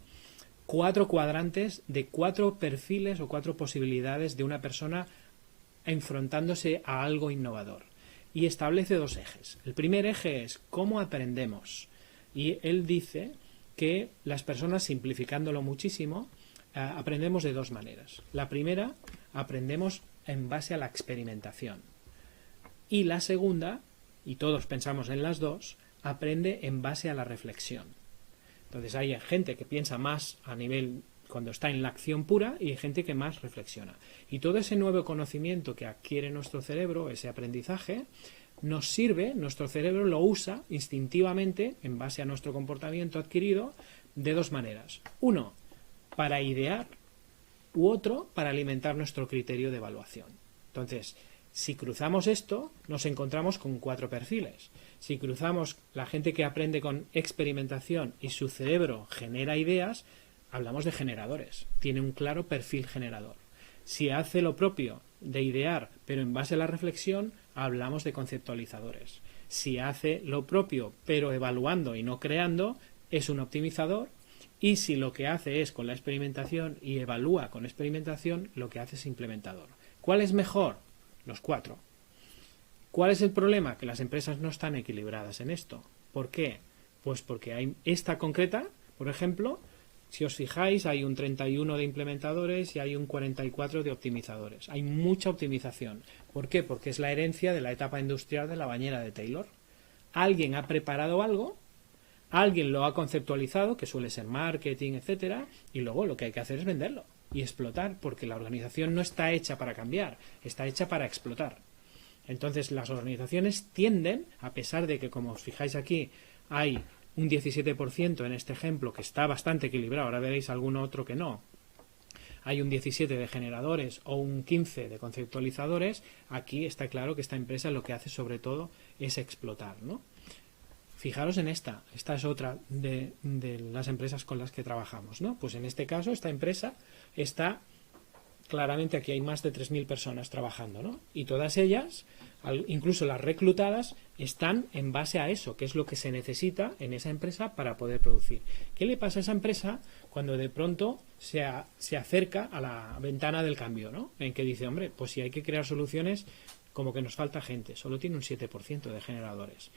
4 cuadrantes de 4 perfiles o 4 posibilidades de una persona enfrentándose a algo innovador, y establece 2 ejes. El primer eje es cómo aprendemos, y él dice que las personas, simplificándolo muchísimo, aprendemos de 2 maneras. La primera, aprendemos en base a la experimentación, y la segunda, y todos pensamos en las dos, aprende en base a la reflexión. Entonces hay gente que piensa más a nivel cuando está en la acción pura, y hay gente que más reflexiona. Y todo ese nuevo conocimiento que adquiere nuestro cerebro, ese aprendizaje, nos sirve, nuestro cerebro lo usa instintivamente en base a nuestro comportamiento adquirido de 2 maneras. Uno, para idear, u otro, para alimentar nuestro criterio de evaluación. Entonces, si cruzamos esto, nos encontramos con 4 perfiles. Si cruzamos la gente que aprende con experimentación y su cerebro genera ideas, hablamos de generadores. Tiene un claro perfil generador. Si hace lo propio de idear, pero en base a la reflexión, hablamos de conceptualizadores. Si hace lo propio, pero evaluando y no creando, es un optimizador. Y si lo que hace es con la experimentación y evalúa con experimentación, lo que hace es implementador. ¿Cuál es mejor? Los 4. ¿Cuál es el problema? Que las empresas no están equilibradas en esto. ¿Por qué? Pues porque hay esta concreta, por ejemplo, si os fijáis, hay un 31 de implementadores y hay un 44 de optimizadores. Hay mucha optimización. ¿Por qué? Porque es la herencia de la etapa industrial de la bañera de Taylor. Alguien ha preparado algo, alguien lo ha conceptualizado, que suele ser marketing, etcétera, y luego lo que hay que hacer es venderlo y explotar, porque la organización no está hecha para cambiar, está hecha para explotar. Entonces las organizaciones tienden, a pesar de que, como os fijáis aquí, hay un 17% en este ejemplo que está bastante equilibrado, ahora veréis algún otro que no, hay un 17 de generadores o un 15 de conceptualizadores, aquí está claro que esta empresa lo que hace sobre todo es explotar, ¿no? Fijaros en esta es otra de las empresas con las que trabajamos, ¿no? Pues en este caso esta empresa está claramente, aquí hay más de 3.000 personas trabajando, ¿no? Y todas ellas, incluso las reclutadas, están en base a eso, que es lo que se necesita en esa empresa para poder producir. ¿Qué le pasa a esa empresa cuando de pronto se acerca a la ventana del cambio, ¿no? En que dice, hombre, pues si hay que crear soluciones, como que nos falta gente, solo tiene un 7% de generadores.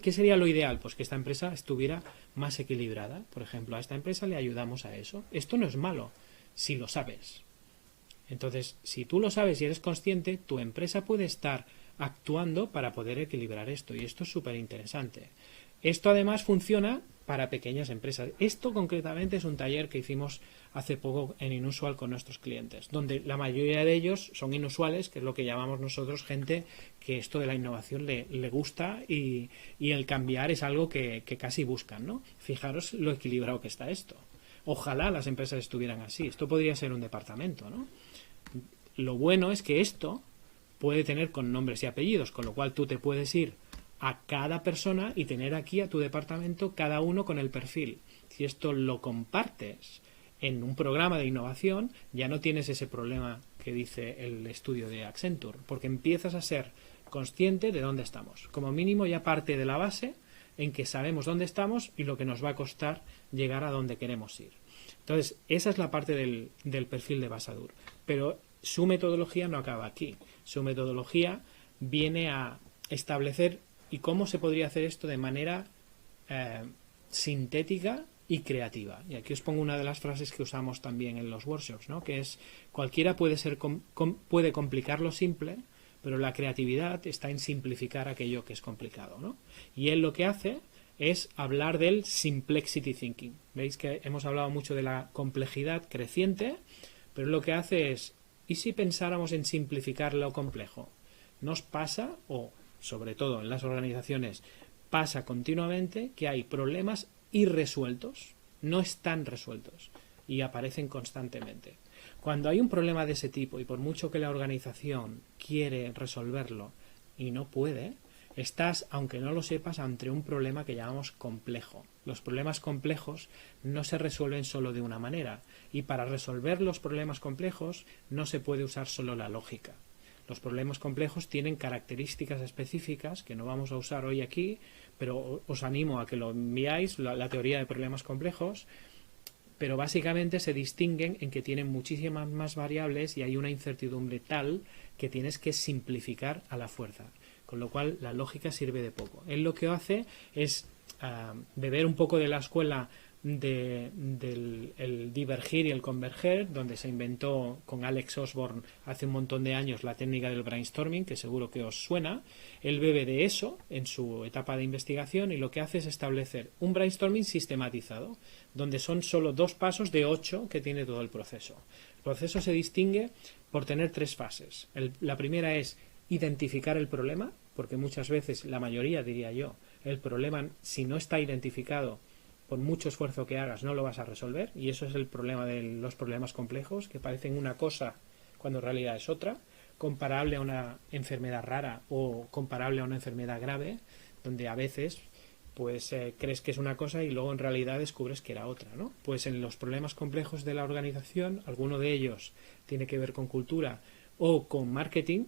¿Qué sería lo ideal? Pues que esta empresa estuviera más equilibrada. Por ejemplo, a esta empresa le ayudamos a eso. Esto no es malo, si lo sabes. Entonces, si tú lo sabes y eres consciente, tu empresa puede estar actuando para poder equilibrar esto, y esto es súper interesante. Esto además funciona para pequeñas empresas. Esto concretamente es un taller que hicimos hace poco en Inusual con nuestros clientes, donde la mayoría de ellos son inusuales, que es lo que llamamos nosotros gente que esto de la innovación le gusta, y el cambiar es algo que casi buscan, ¿no? Fijaros lo equilibrado que está esto. Ojalá las empresas estuvieran así. Esto podría ser un departamento, ¿no? Lo bueno es que esto puede tener con nombres y apellidos, con lo cual tú te puedes ir a cada persona y tener aquí a tu departamento cada uno con el perfil. Si esto lo compartes en un programa de innovación, ya no tienes ese problema que dice el estudio de Accenture, porque empiezas a ser consciente de dónde estamos. Como mínimo ya parte de la base en que sabemos dónde estamos y lo que nos va a costar llegar a donde queremos ir. Entonces, esa es la parte del perfil de Basadur. Pero su metodología no acaba aquí. Su metodología viene a establecer y cómo se podría hacer esto de manera sintética y creativa. Y aquí os pongo una de las frases que usamos también en los workshops, ¿no? Que es: cualquiera puede complicar lo simple, pero la creatividad está en simplificar aquello que es complicado, ¿no? Y él lo que hace es hablar del complexity thinking. Veis que hemos hablado mucho de la complejidad creciente, pero lo que hace es, ¿y si pensáramos en simplificar lo complejo? Nos pasa, o sobre todo en las organizaciones, pasa continuamente que hay problemas irresueltos, no están resueltos y aparecen constantemente. Cuando hay un problema de ese tipo y por mucho que la organización quiere resolverlo y no puede, estás, aunque no lo sepas, ante un problema que llamamos complejo. Los problemas complejos no se resuelven solo de una manera y para resolver los problemas complejos no se puede usar solo la lógica. Los problemas complejos tienen características específicas que no vamos a usar hoy aquí, pero os animo a que lo enviáis, la teoría de problemas complejos, pero básicamente se distinguen en que tienen muchísimas más variables y hay una incertidumbre tal que tienes que simplificar a la fuerza, con lo cual la lógica sirve de poco. Él lo que hace es beber un poco de la escuela del el divergir y el converger, donde se inventó con Alex Osborne hace un montón de años la técnica del brainstorming, que seguro que os suena. Él bebe de eso en su etapa de investigación y lo que hace es establecer un brainstorming sistematizado, donde son solo 2 pasos de 8 que tiene todo el proceso. El proceso se distingue por tener 3 fases. La primera es identificar el problema, porque muchas veces, la mayoría diría yo, el problema, si no está identificado, por mucho esfuerzo que hagas no lo vas a resolver, y eso es el problema de los problemas complejos, que parecen una cosa cuando en realidad es otra, comparable a una enfermedad rara o comparable a una enfermedad grave, donde a veces pues crees que es una cosa y luego en realidad descubres que era otra, ¿no? Pues en los problemas complejos de la organización, alguno de ellos tiene que ver con cultura o con marketing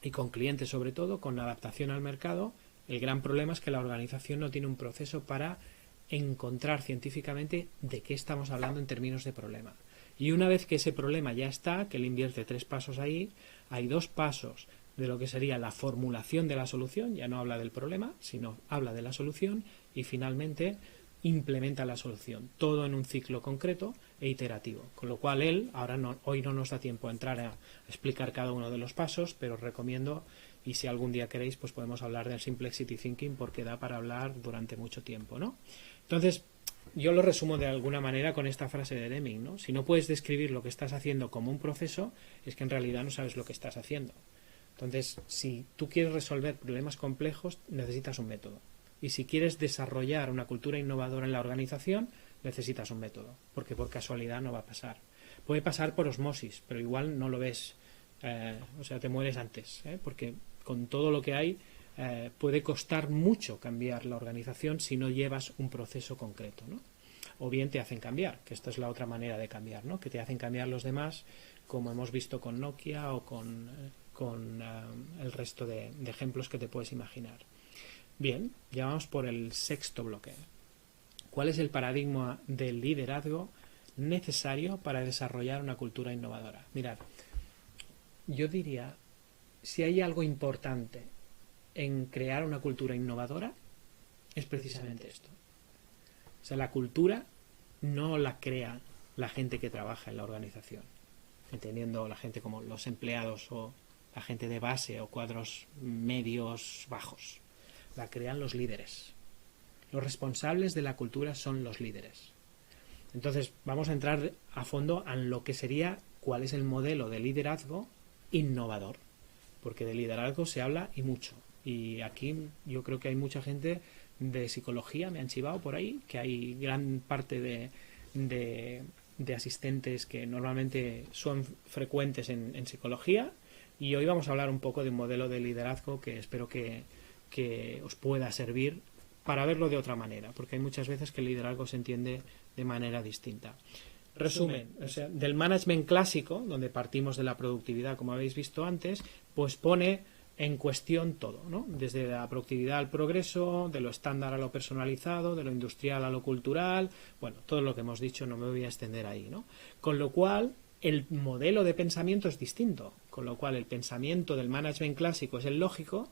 y con clientes sobre todo, con adaptación al mercado. El gran problema es que la organización no tiene un proceso para encontrar científicamente de qué estamos hablando en términos de problema. Y una vez que ese problema ya está, que él invierte 3 pasos ahí, hay 2 pasos de lo que sería la formulación de la solución, ya no habla del problema, sino habla de la solución y finalmente implementa la solución, todo en un ciclo concreto e iterativo. Con lo cual él, hoy no nos da tiempo a entrar a explicar cada uno de los pasos, pero os recomiendo, y si algún día queréis, pues podemos hablar del Complexity Thinking porque da para hablar durante mucho tiempo, ¿no? Entonces, yo lo resumo de alguna manera con esta frase de Deming, ¿no? Si no puedes describir lo que estás haciendo como un proceso, es que en realidad no sabes lo que estás haciendo. Entonces, si tú quieres resolver problemas complejos, necesitas un método. Y si quieres desarrollar una cultura innovadora en la organización, necesitas un método, porque por casualidad no va a pasar. Puede pasar por osmosis, pero igual no lo ves, o sea, te mueres antes, porque con todo lo que hay, puede costar mucho cambiar la organización si no llevas un proceso concreto, ¿no? O bien te hacen cambiar, que esta es la otra manera de cambiar, ¿no? Que te hacen cambiar los demás, como hemos visto con Nokia o con el resto de ejemplos que te puedes imaginar. Bien, ya vamos por el 6º bloque. ¿Cuál es el paradigma del liderazgo necesario para desarrollar una cultura innovadora? Mirad, yo diría, si hay algo importante en crear una cultura innovadora, es precisamente esto. O sea, la cultura no la crea la gente que trabaja en la organización, entendiendo la gente como los empleados o la gente de base o cuadros medios bajos. La crean los líderes. Los responsables de la cultura son los líderes. Entonces, vamos a entrar a fondo en lo que sería cuál es el modelo de liderazgo innovador, porque de liderazgo se habla y mucho. Y aquí yo creo que hay mucha gente de psicología, me han chivado por ahí, que hay gran parte de asistentes que normalmente son frecuentes en psicología, y hoy vamos a hablar un poco de un modelo de liderazgo que espero que os pueda servir para verlo de otra manera, porque hay muchas veces que el liderazgo se entiende de manera distinta. Resumen, o sea, del management clásico, donde partimos de la productividad, como habéis visto antes, pues pone en cuestión todo, ¿no? Desde la productividad al progreso, de lo estándar a lo personalizado, de lo industrial a lo cultural, bueno, todo lo que hemos dicho, no me voy a extender ahí, ¿no? Con lo cual, el modelo de pensamiento es distinto, con lo cual el pensamiento del management clásico es el lógico,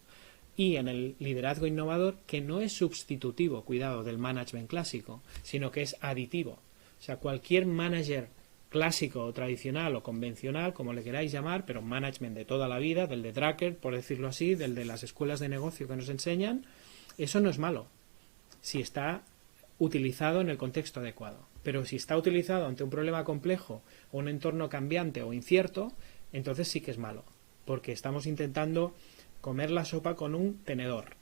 y en el liderazgo innovador, que no es sustitutivo, cuidado, del management clásico, sino que es aditivo. O sea, cualquier manager clásico o tradicional o convencional, como le queráis llamar, pero management de toda la vida, del de Drucker, por decirlo así, del de las escuelas de negocio que nos enseñan, eso no es malo. si está utilizado en el contexto adecuado. Pero si está utilizado ante un problema complejo o un entorno cambiante o incierto, entonces sí que es malo, porque estamos intentando comer la sopa con un tenedor.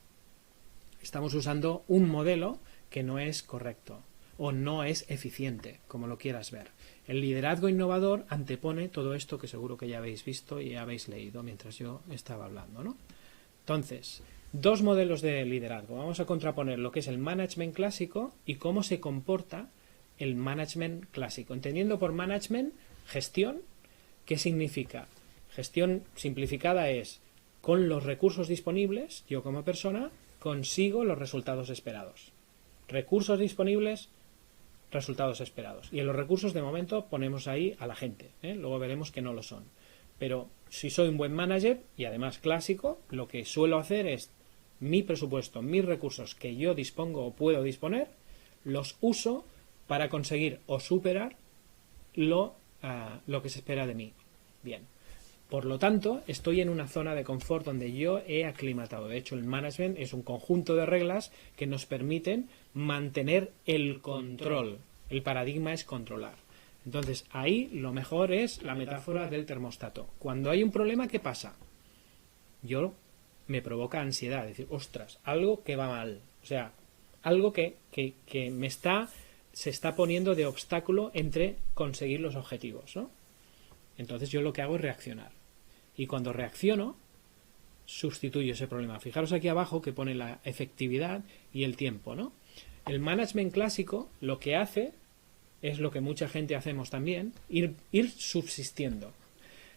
Estamos usando un modelo que no es correcto o no es eficiente, como lo quieras ver. El liderazgo innovador antepone todo esto que seguro que ya habéis visto y habéis leído mientras yo estaba hablando, ¿no? Entonces, dos modelos de liderazgo. Vamos a contraponer lo que es el management clásico y cómo se comporta el management clásico. Entendiendo por management, gestión. ¿Qué significa? Gestión simplificada es, con los recursos disponibles, yo como persona consigo los resultados esperados. Recursos disponibles, resultados esperados. Y en los recursos de momento ponemos ahí a la gente, ¿eh? Luego veremos que no lo son. Pero si soy un buen manager y además clásico, lo que suelo hacer es mi presupuesto, mis recursos que yo dispongo o puedo disponer, los uso para conseguir o superar lo que se espera de mí. Bien. Por lo tanto, estoy en una zona de confort donde yo he aclimatado. De hecho, el management es un conjunto de reglas que nos permiten mantener el control. El paradigma es controlar. Entonces, ahí lo mejor es la metáfora del termostato. Cuando hay un problema, ¿qué pasa? Yo me provoca ansiedad, decir, ostras, algo que va mal. O sea, algo que se está poniendo de obstáculo entre conseguir los objetivos, ¿no? Entonces yo lo que hago es reaccionar. Y cuando reacciono, sustituyo ese problema. Fijaros aquí abajo que pone la efectividad y el tiempo, ¿no? El management clásico lo que hace es lo que mucha gente hacemos también, ir subsistiendo.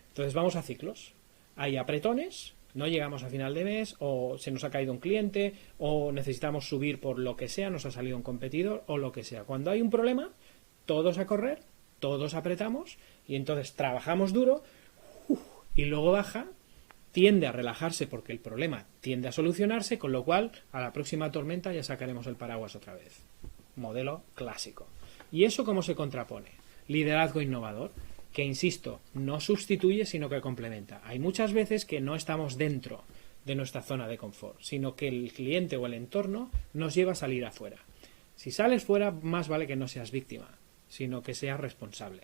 Entonces vamos a ciclos. Hay apretones, no llegamos a final de mes, o se nos ha caído un cliente, o necesitamos subir por lo que sea, nos ha salido un competidor, o lo que sea. Cuando hay un problema, todos a correr, todos apretamos, y entonces trabajamos duro, y luego baja, tiende a relajarse porque el problema tiende a solucionarse, con lo cual a la próxima tormenta ya sacaremos el paraguas otra vez. Modelo clásico. ¿Y eso cómo se contrapone? Liderazgo innovador, que insisto, no sustituye sino que complementa. Hay muchas veces que no estamos dentro de nuestra zona de confort, sino que el cliente o el entorno nos lleva a salir afuera. Si sales fuera, más vale que no seas víctima, sino que seas responsable.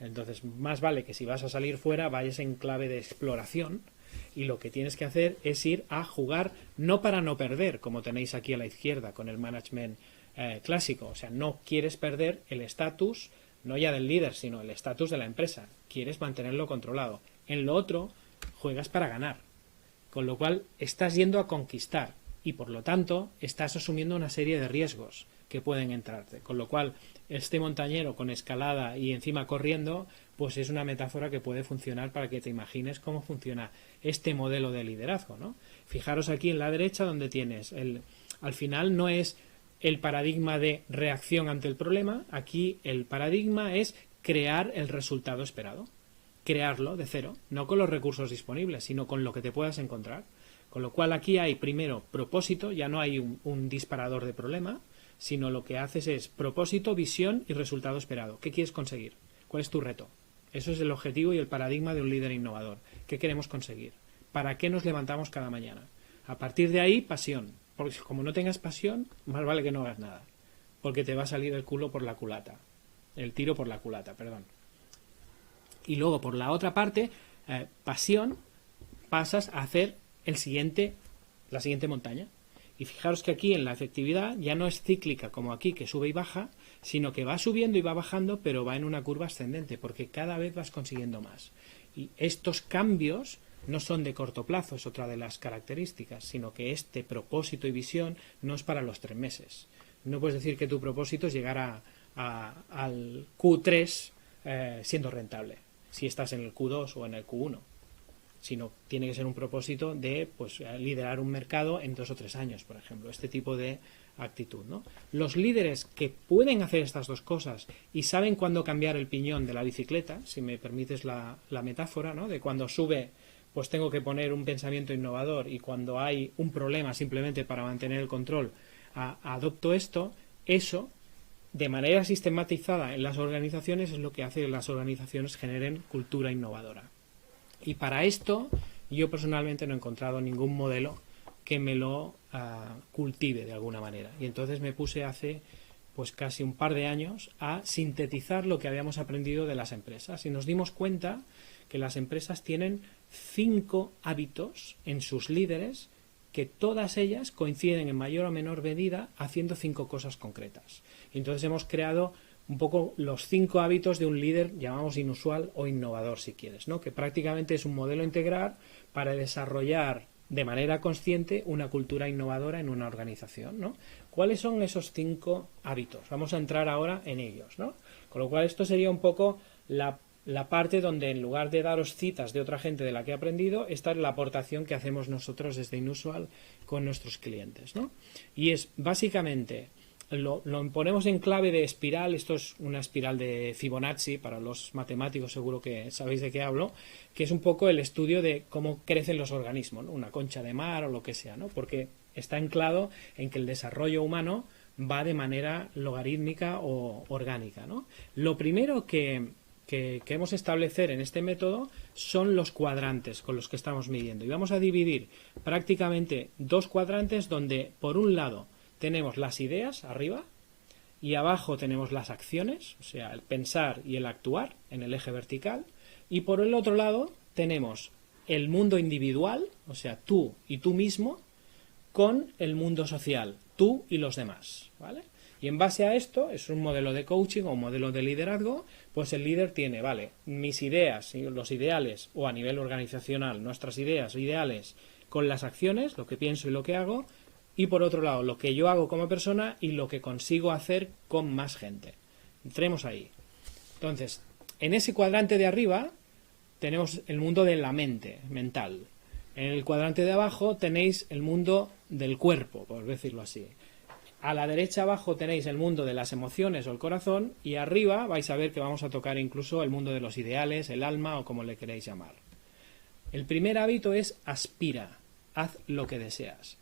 Entonces, más vale que si vas a salir fuera, vayas en clave de exploración, y lo que tienes que hacer es ir a jugar, no para no perder, como tenéis aquí a la izquierda con el management clásico. O sea, no quieres perder el estatus, no ya del líder, sino el estatus de la empresa. Quieres mantenerlo controlado. En lo otro, juegas para ganar. Con lo cual, estás yendo a conquistar y, por lo tanto, estás asumiendo una serie de riesgos que pueden entrarte. Con lo cual, este montañero con escalada y encima corriendo, pues es una metáfora que puede funcionar para que te imagines cómo funciona este modelo de liderazgo, ¿no? Fijaros aquí en la derecha donde tienes al final no es el paradigma de reacción ante el problema, aquí el paradigma es crear el resultado esperado, crearlo de cero, no con los recursos disponibles, sino con lo que te puedas encontrar. Con lo cual aquí hay primero propósito, ya no hay un disparador de problema, sino lo que haces es propósito, visión y resultado esperado. ¿Qué quieres conseguir? ¿Cuál es tu reto? Eso es el objetivo y el paradigma de un líder innovador. ¿Qué queremos conseguir? ¿Para qué nos levantamos cada mañana? A partir de ahí, pasión. Porque como no tengas pasión, más vale que no hagas nada. Porque te va a salir el culo por la culata. El tiro por la culata, perdón. Y luego, por la otra parte, pasión, pasas a hacer la siguiente montaña. Y fijaros que aquí en la efectividad ya no es cíclica como aquí, que sube y baja, sino que va subiendo y va bajando, pero va en una curva ascendente, porque cada vez vas consiguiendo más. Y estos cambios no son de corto plazo, es otra de las características, sino que este propósito y visión no es para los 3 meses. No puedes decir que tu propósito es llegar al Q3 siendo rentable, si estás en el Q2 o en el Q1. Sino tiene que ser un propósito de liderar un mercado en 2 o 3 años, por ejemplo. Este tipo de actitud, ¿no? Los líderes que pueden hacer estas dos cosas y saben cuándo cambiar el piñón de la bicicleta, si me permites la metáfora, ¿no? De cuando sube, pues tengo que poner un pensamiento innovador, y cuando hay un problema simplemente para mantener el control, adopto esto. Eso, de manera sistematizada en las organizaciones, es lo que hace que las organizaciones generen cultura innovadora. Y para esto, yo personalmente no he encontrado ningún modelo que me lo cultive de alguna manera. Y entonces me puse hace pues casi un par de años a sintetizar lo que habíamos aprendido de las empresas y nos dimos cuenta que las empresas tienen 5 hábitos en sus líderes que todas ellas coinciden en mayor o menor medida haciendo 5 cosas concretas. Y entonces hemos creado un poco los 5 hábitos de un líder, llamamos inusual o innovador si quieres, ¿no? Que prácticamente es un modelo integral para desarrollar de manera consciente una cultura innovadora en una organización, ¿no? ¿Cuáles son esos 5 hábitos? Vamos a entrar ahora en ellos, ¿no? Con lo cual esto sería un poco la parte donde en lugar de daros citas de otra gente de la que he aprendido, esta es la aportación que hacemos nosotros desde Inusual con nuestros clientes, ¿no? Y es básicamente, lo ponemos en clave de espiral, esto es una espiral de Fibonacci, para los matemáticos seguro que sabéis de qué hablo, que es un poco el estudio de cómo crecen los organismos, ¿no? Una concha de mar o lo que sea, ¿no? Porque está anclado en que el desarrollo humano va de manera logarítmica o orgánica, ¿no? Lo primero que queremos establecer en este método son los cuadrantes con los que estamos midiendo. Y vamos a dividir prácticamente 2 cuadrantes donde por un lado tenemos las ideas arriba y abajo tenemos las acciones, o sea, el pensar y el actuar en el eje vertical. Y por el otro lado tenemos el mundo individual, o sea, tú y tú mismo, con el mundo social, tú y los demás, ¿vale? Y en base a esto, es un modelo de coaching o un modelo de liderazgo, pues el líder tiene, vale, mis ideas, los ideales, o a nivel organizacional, nuestras ideas o ideales con las acciones, lo que pienso y lo que hago, y por otro lado, lo que yo hago como persona y lo que consigo hacer con más gente. Entremos ahí. Entonces, en ese cuadrante de arriba tenemos el mundo de la mente, mental. En el cuadrante de abajo tenéis el mundo del cuerpo, por decirlo así. A la derecha abajo tenéis el mundo de las emociones o el corazón y arriba vais a ver que vamos a tocar incluso el mundo de los ideales, el alma o como le queréis llamar. El primer hábito es aspira, haz lo que deseas.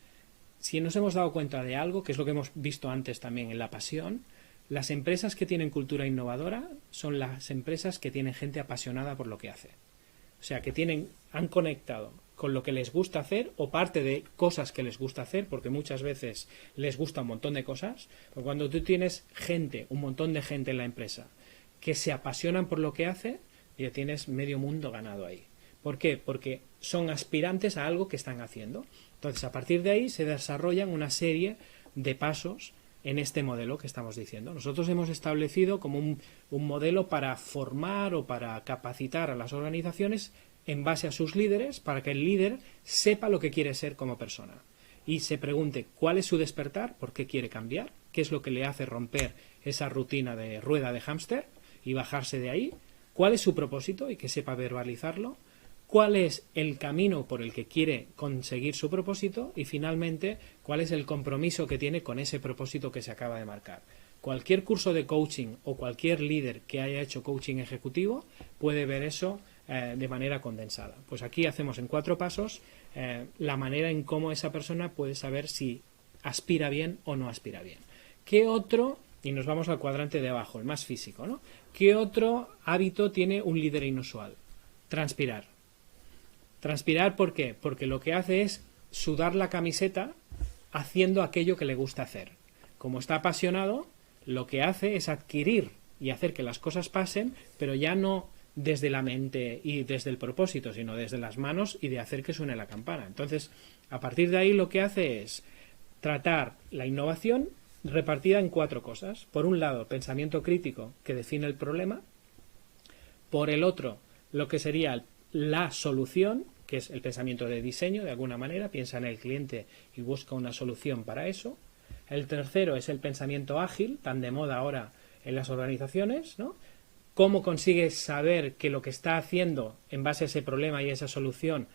Si nos hemos dado cuenta de algo, que es lo que hemos visto antes también en la pasión, las empresas que tienen cultura innovadora son las empresas que tienen gente apasionada por lo que hace. O sea, que han conectado con lo que les gusta hacer o parte de cosas que les gusta hacer, porque muchas veces les gusta un montón de cosas. Pero cuando tú tienes un montón de gente en la empresa que se apasionan por lo que hace, ya tienes medio mundo ganado ahí. ¿Por qué? Porque son aspirantes a algo que están haciendo. Entonces, a partir de ahí se desarrollan una serie de pasos en este modelo que estamos diciendo. Nosotros hemos establecido como un modelo para formar o para capacitar a las organizaciones en base a sus líderes para que el líder sepa lo que quiere ser como persona y se pregunte cuál es su despertar, por qué quiere cambiar, qué es lo que le hace romper esa rutina de rueda de hámster y bajarse de ahí, cuál es su propósito y que sepa verbalizarlo, cuál es el camino por el que quiere conseguir su propósito y finalmente cuál es el compromiso que tiene con ese propósito que se acaba de marcar. Cualquier curso de coaching o cualquier líder que haya hecho coaching ejecutivo puede ver eso de manera condensada. Pues aquí hacemos en 4 pasos la manera en cómo esa persona puede saber si aspira bien o no aspira bien. ¿Qué otro, y nos vamos al cuadrante de abajo, el más físico, ¿no? ¿Qué otro hábito tiene un líder inusual? Transpirar. ¿Transpirar por qué? Porque lo que hace es sudar la camiseta haciendo aquello que le gusta hacer. Como está apasionado, lo que hace es adquirir y hacer que las cosas pasen, pero ya no desde la mente y desde el propósito, sino desde las manos y de hacer que suene la campana. Entonces, a partir de ahí lo que hace es tratar la innovación repartida en 4 cosas. Por un lado, pensamiento crítico que define el problema. Por el otro, lo que sería la solución, que es el pensamiento de diseño, de alguna manera, piensa en el cliente y busca una solución para eso. El tercero es el pensamiento ágil, tan de moda ahora en las organizaciones, ¿no? Cómo consigues saber que lo que está haciendo en base a ese problema y esa solución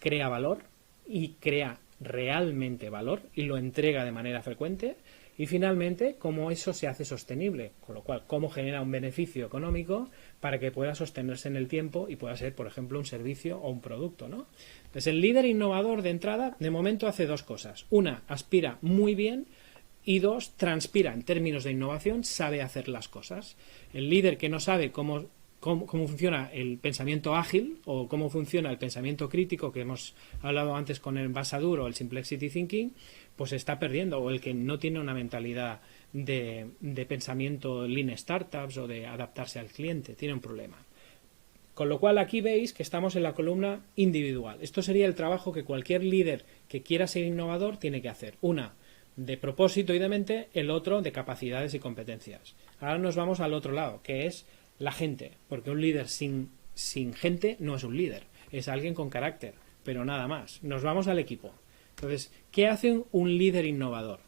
crea valor y crea realmente valor y lo entrega de manera frecuente. Y finalmente, cómo eso se hace sostenible, con lo cual, cómo genera un beneficio económico para que pueda sostenerse en el tiempo y pueda ser, por ejemplo, un servicio o un producto, ¿no? Entonces, el líder innovador de entrada, de momento, hace 2 cosas. Una, aspira muy bien y 2, transpira en términos de innovación, sabe hacer las cosas. El líder que no sabe cómo cómo funciona el pensamiento ágil o cómo funciona el pensamiento crítico que hemos hablado antes con el Basadur o el Simplicity Thinking, pues se está perdiendo, o el que no tiene una mentalidad de pensamiento Lean Startups o de adaptarse al cliente, tiene un problema. Con lo cual aquí veis que estamos en la columna individual. Esto sería el trabajo que cualquier líder que quiera ser innovador tiene que hacer. Una, de propósito y de mente, el otro de capacidades y competencias. Ahora nos vamos al otro lado, que es la gente, porque un líder sin gente no es un líder, es alguien con carácter, pero nada más. Nos vamos al equipo. Entonces, ¿qué hace un líder innovador?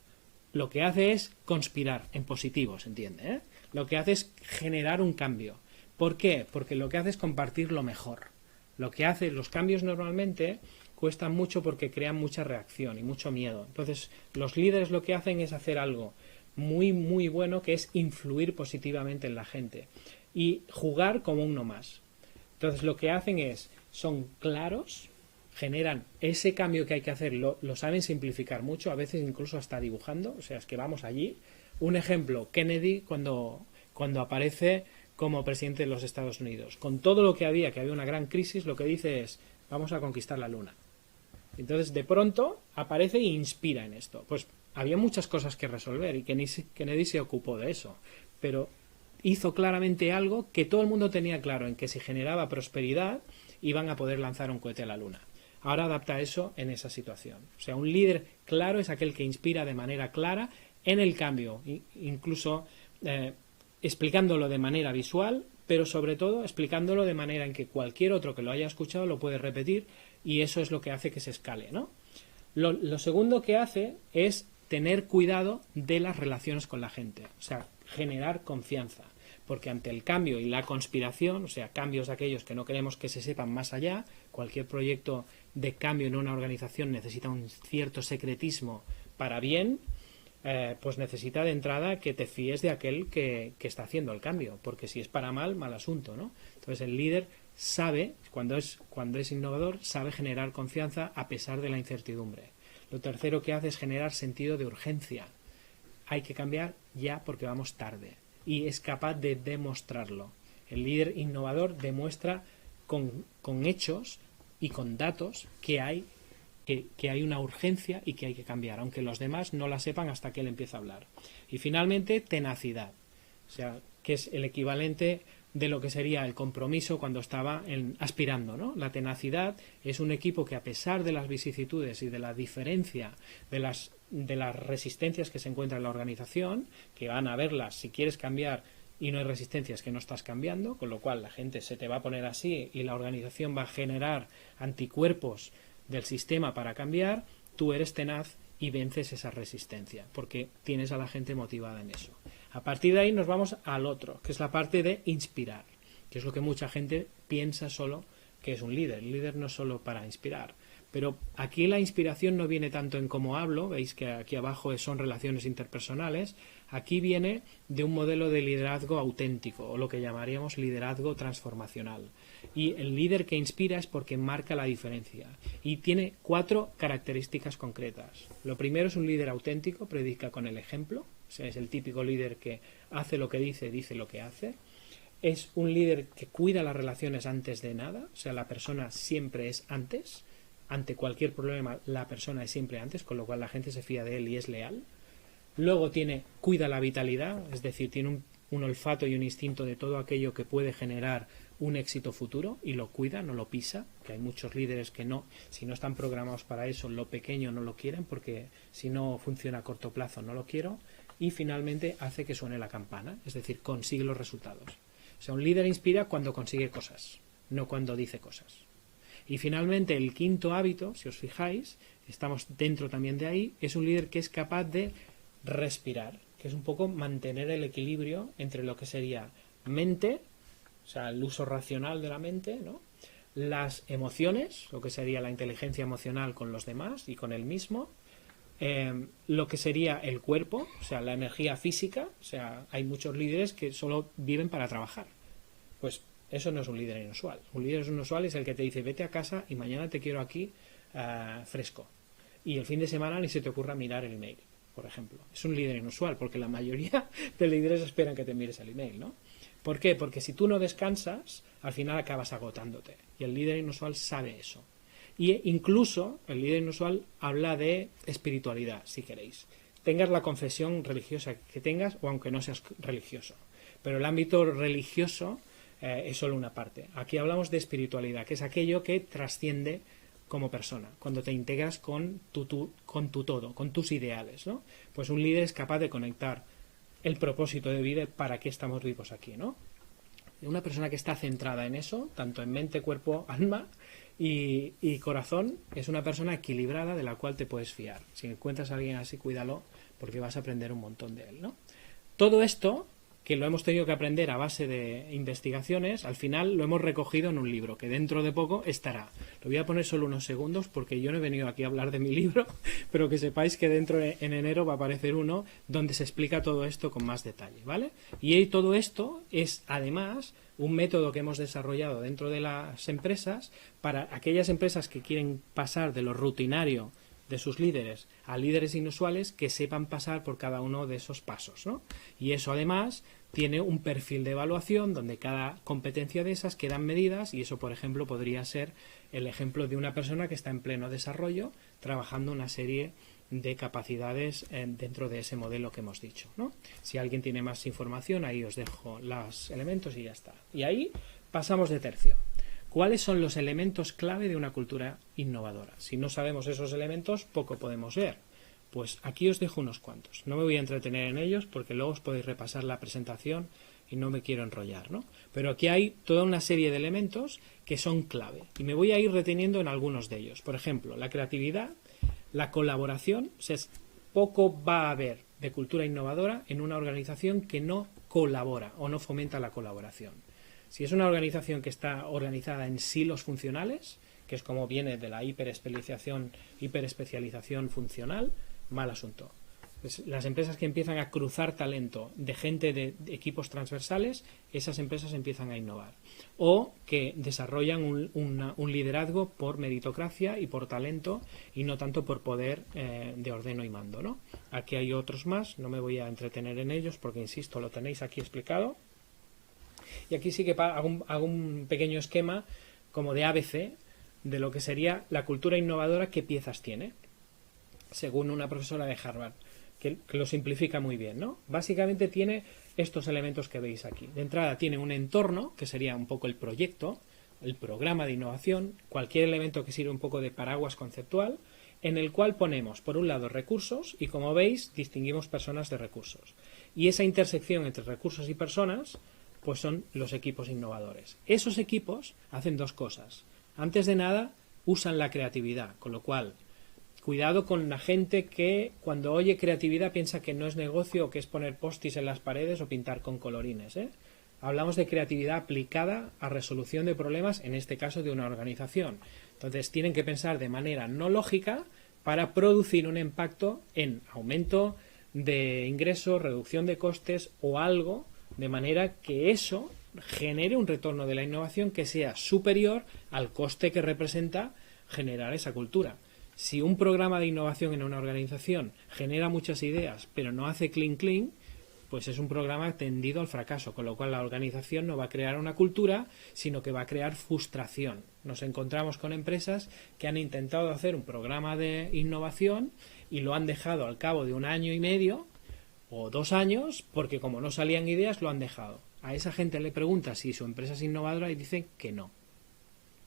Lo que hace es conspirar en positivo, ¿se entiende? Lo que hace es generar un cambio. ¿Por qué? Porque lo que hace es compartir lo mejor. Lo que hace, los cambios normalmente cuestan mucho porque crean mucha reacción y mucho miedo. Entonces, los líderes lo que hacen es hacer algo muy, muy bueno, que es influir positivamente en la gente y jugar como uno más. Entonces, lo que hacen son claros, generan ese cambio que hay que hacer, lo saben simplificar mucho, a veces incluso hasta dibujando, o sea, es que vamos allí. Un ejemplo, Kennedy cuando aparece como presidente de los Estados Unidos. Con todo lo que había una gran crisis, lo que dice es, vamos a conquistar la Luna. Entonces, de pronto, aparece e inspira en esto. Pues había muchas cosas que resolver y Kennedy se ocupó de eso. Pero hizo claramente algo que todo el mundo tenía claro, en que si generaba prosperidad, iban a poder lanzar un cohete a la Luna. Ahora adapta eso en esa situación. O sea, un líder claro es aquel que inspira de manera clara en el cambio, incluso explicándolo de manera visual, pero sobre todo explicándolo de manera en que cualquier otro que lo haya escuchado lo puede repetir, y eso es lo que hace que se escale, ¿no? Lo segundo que hace es tener cuidado de las relaciones con la gente, o sea, generar confianza, porque ante el cambio y la conspiración, o sea, cambios aquellos que no queremos que se sepan más allá, cualquier proyecto de cambio en una organización necesita un cierto secretismo para bien, pues necesita de entrada que te fíes de aquel que está haciendo el cambio, porque si es para mal, mal asunto, ¿no? Entonces el líder sabe, cuando es innovador, sabe generar confianza a pesar de la incertidumbre. Lo tercero que hace es generar sentido de urgencia. Hay que cambiar ya porque vamos tarde, y es capaz de demostrarlo. El líder innovador demuestra con hechos y con datos que hay una urgencia y que hay que cambiar, aunque los demás no la sepan hasta que él empieza a hablar. Y finalmente, tenacidad, o sea, que es el equivalente de lo que sería el compromiso cuando estaba aspirando, ¿no? La tenacidad es un equipo que, a pesar de las vicisitudes y de la diferencia de las resistencias que se encuentran en la organización, que van a verlas si quieres cambiar y no hay resistencias, que no estás cambiando, con lo cual la gente se te va a poner así y la organización va a generar anticuerpos del sistema para cambiar, tú eres tenaz y vences esa resistencia, porque tienes a la gente motivada en eso. A partir de ahí nos vamos al otro, que es la parte de inspirar, que es lo que mucha gente piensa solo que es un líder. El líder no es solo para inspirar, pero aquí la inspiración no viene tanto en cómo hablo, veis que aquí abajo son relaciones interpersonales, aquí viene de un modelo de liderazgo auténtico, o lo que llamaríamos liderazgo transformacional. Y el líder que inspira es porque marca la diferencia y tiene 4 características concretas. Lo primero es un líder auténtico, predica con el ejemplo, o sea, es el típico líder que hace lo que dice lo que hace. Es un líder que cuida las relaciones antes de nada, o sea, la persona siempre es antes, ante cualquier problema la persona es siempre antes, con lo cual la gente se fía de él y es leal. Luego cuida la vitalidad, es decir, tiene un olfato y un instinto de todo aquello que puede generar un éxito futuro y lo cuida, no lo pisa, que hay muchos líderes que no, si no están programados para eso, lo pequeño no lo quieren, porque si no funciona a corto plazo no lo quiero. Y finalmente hace que suene la campana, es decir, consigue los resultados. O sea, un líder inspira cuando consigue cosas, no cuando dice cosas. Y finalmente el quinto hábito, si os fijáis, estamos dentro también de ahí, es un líder que es capaz de respirar, que es un poco mantener el equilibrio entre lo que sería mente, o sea, el uso racional de la mente, ¿no? Las emociones, lo que sería la inteligencia emocional con los demás y con él mismo, lo que sería el cuerpo, o sea, la energía física, o sea, hay muchos líderes que solo viven para trabajar. Pues eso no es un líder inusual. Un líder inusual es el que te dice, vete a casa y mañana te quiero aquí fresco. Y el fin de semana ni se te ocurra mirar el email, por ejemplo. Es un líder inusual, porque la mayoría de líderes esperan que te mires el email, ¿no? ¿Por qué? Porque si tú no descansas, al final acabas agotándote. Y el líder inusual sabe eso. Y incluso el líder inusual habla de espiritualidad, si queréis. Tengas la confesión religiosa que tengas o aunque no seas religioso. Pero el ámbito religioso es solo una parte. Aquí hablamos de espiritualidad, que es aquello que trasciende como persona, cuando te integras con tu todo, con tus ideales, ¿no? Pues un líder es capaz de conectar el propósito de vida, para qué estamos vivos aquí, ¿no? Una persona que está centrada en eso, tanto en mente, cuerpo, alma y corazón, es una persona equilibrada de la cual te puedes fiar. Si encuentras a alguien así, cuídalo, porque vas a aprender un montón de él, ¿no? Todo esto, que lo hemos tenido que aprender a base de investigaciones, al final lo hemos recogido en un libro, que dentro de poco estará. Lo voy a poner solo unos segundos, porque yo no he venido aquí a hablar de mi libro, pero que sepáis que en enero va a aparecer uno donde se explica todo esto con más detalle, ¿vale? Y todo esto es, además, un método que hemos desarrollado dentro de las empresas para aquellas empresas que quieren pasar de lo rutinario de sus líderes a líderes inusuales, que sepan pasar por cada uno de esos pasos, ¿no? Y eso además tiene un perfil de evaluación donde cada competencia de esas quedan medidas, y eso, por ejemplo, podría ser el ejemplo de una persona que está en pleno desarrollo trabajando una serie de capacidades dentro de ese modelo que hemos dicho, ¿no? Si alguien tiene más información, ahí os dejo los elementos y ya está. Y ahí pasamos de tercio. ¿Cuáles son los elementos clave de una cultura innovadora? Si no sabemos esos elementos, poco podemos ver. Pues aquí os dejo unos cuantos. No me voy a entretener en ellos porque luego os podéis repasar la presentación y no me quiero enrollar, ¿no? Pero aquí hay toda una serie de elementos que son clave y me voy a ir reteniendo en algunos de ellos. Por ejemplo, la creatividad, la colaboración. O sea, poco va a haber de cultura innovadora en una organización que no colabora o no fomenta la colaboración. Si es una organización que está organizada en silos funcionales, que es como viene de la hiperespecialización funcional, mal asunto. Pues las empresas que empiezan a cruzar talento de gente de equipos transversales, esas empresas empiezan a innovar. O que desarrollan un liderazgo por meritocracia y por talento y no tanto por poder de ordeno y mando, ¿no? Aquí hay otros más, no me voy a entretener en ellos porque, insisto, lo tenéis aquí explicado. Y aquí sí que hago un pequeño esquema como de ABC de lo que sería la cultura innovadora, qué piezas tiene, según una profesora de Harvard, que lo simplifica muy bien, ¿no? Básicamente tiene estos elementos que veis aquí. De entrada tiene un entorno, que sería un poco el proyecto, el programa de innovación, cualquier elemento que sirva un poco de paraguas conceptual, en el cual ponemos, por un lado, recursos, y como veis, distinguimos personas de recursos. Y esa intersección entre recursos y personas, pues son los equipos innovadores. Esos equipos hacen dos cosas. Antes de nada, usan la creatividad, con lo cual, cuidado con la gente que cuando oye creatividad piensa que no es negocio o que es poner postis en las paredes o pintar con colorines, ¿eh? Hablamos de creatividad aplicada a resolución de problemas, en este caso de una organización. Entonces tienen que pensar de manera no lógica para producir un impacto en aumento de ingresos, reducción de costes o algo, de manera que eso genere un retorno de la innovación que sea superior al coste que representa generar esa cultura. Si un programa de innovación en una organización genera muchas ideas pero no hace clean, pues es un programa tendido al fracaso, con lo cual la organización no va a crear una cultura, sino que va a crear frustración. Nos encontramos con empresas que han intentado hacer un programa de innovación y lo han dejado al cabo de 1 año y medio o 2 años, porque como no salían ideas, lo han dejado. A esa gente le pregunta si su empresa es innovadora y dicen que no.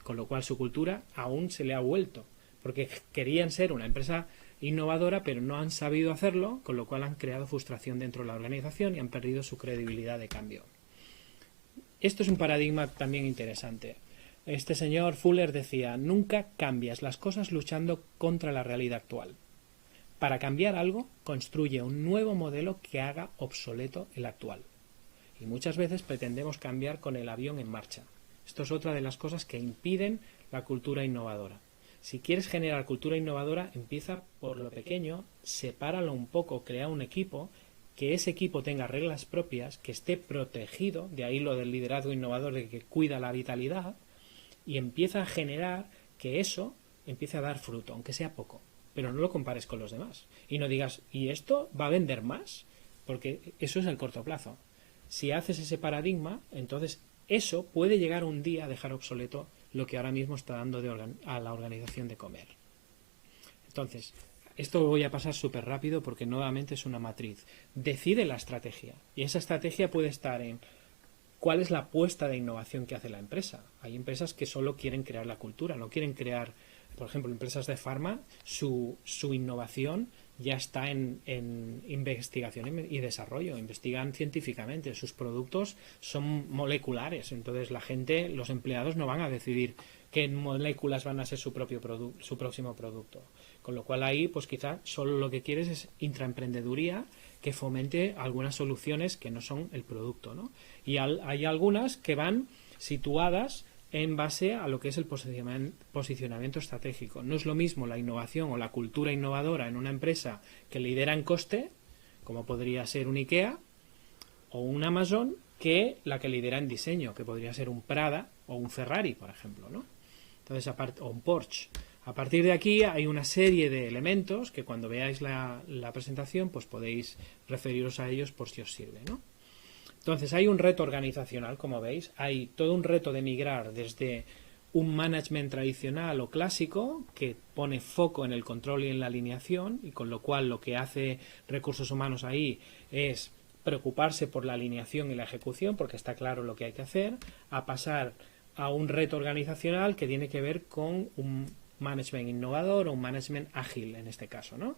Con lo cual su cultura aún se le ha vuelto, porque querían ser una empresa innovadora, pero no han sabido hacerlo, con lo cual han creado frustración dentro de la organización y han perdido su credibilidad de cambio. Esto es un paradigma también interesante. Este señor Fuller decía: nunca cambias las cosas luchando contra la realidad actual. Para cambiar algo, construye un nuevo modelo que haga obsoleto el actual. Y muchas veces pretendemos cambiar con el avión en marcha. Esto es otra de las cosas que impiden la cultura innovadora. Si quieres generar cultura innovadora, empieza por lo pequeño, sepáralo un poco, crea un equipo, que ese equipo tenga reglas propias, que esté protegido, de ahí lo del liderazgo innovador, de que cuida la vitalidad, y empieza a generar que eso empiece a dar fruto, aunque sea poco, pero no lo compares con los demás. Y no digas, ¿y esto va a vender más? Porque eso es el corto plazo. si haces ese paradigma, entonces eso puede llegar un día a dejar obsoleto lo que ahora mismo está dando a la organización de comer. Entonces, esto lo voy a pasar súper rápido porque nuevamente es una matriz. Decide la estrategia, y esa estrategia puede estar en cuál es la apuesta de innovación que hace la empresa. Hay empresas que solo quieren crear la cultura, no quieren crear, por ejemplo, empresas de farma, su innovación ya está en investigación y desarrollo, investigan científicamente, sus productos son moleculares, entonces la gente, los empleados no van a decidir qué moléculas van a ser su próximo producto, con lo cual ahí pues quizá solo lo que quieres es intraemprendeduría que fomente algunas soluciones que no son el producto, ¿no? Y hay algunas que van situadas en base a lo que es el posicionamiento estratégico. No es lo mismo la innovación o la cultura innovadora en una empresa que lidera en coste, como podría ser un IKEA o un Amazon, que la que lidera en diseño, que podría ser un Prada o un Ferrari, por ejemplo, ¿no? Entonces, o un Porsche. A partir de aquí hay una serie de elementos que cuando veáis la presentación pues podéis referiros a ellos por si os sirve, ¿no? Entonces hay un reto organizacional, como veis, hay todo un reto de migrar desde un management tradicional o clásico que pone foco en el control y en la alineación, y con lo cual lo que hace recursos humanos ahí es preocuparse por la alineación y la ejecución, porque está claro lo que hay que hacer, a pasar a un reto organizacional que tiene que ver con un management innovador o un management ágil en este caso, ¿no?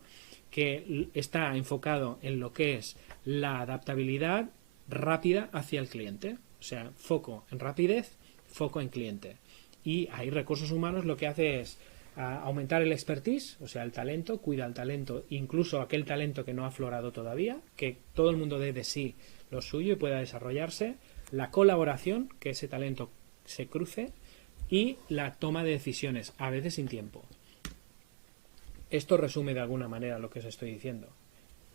Que está enfocado en lo que es la adaptabilidad rápida hacia el cliente, o sea, foco en rapidez, foco en cliente. Y ahí recursos humanos lo que hace es aumentar el expertise, o sea, el talento, cuida el talento, incluso aquel talento que no ha aflorado todavía, que todo el mundo dé de sí lo suyo y pueda desarrollarse, la colaboración, que ese talento se cruce, y la toma de decisiones, a veces sin tiempo. Esto resume de alguna manera lo que os estoy diciendo.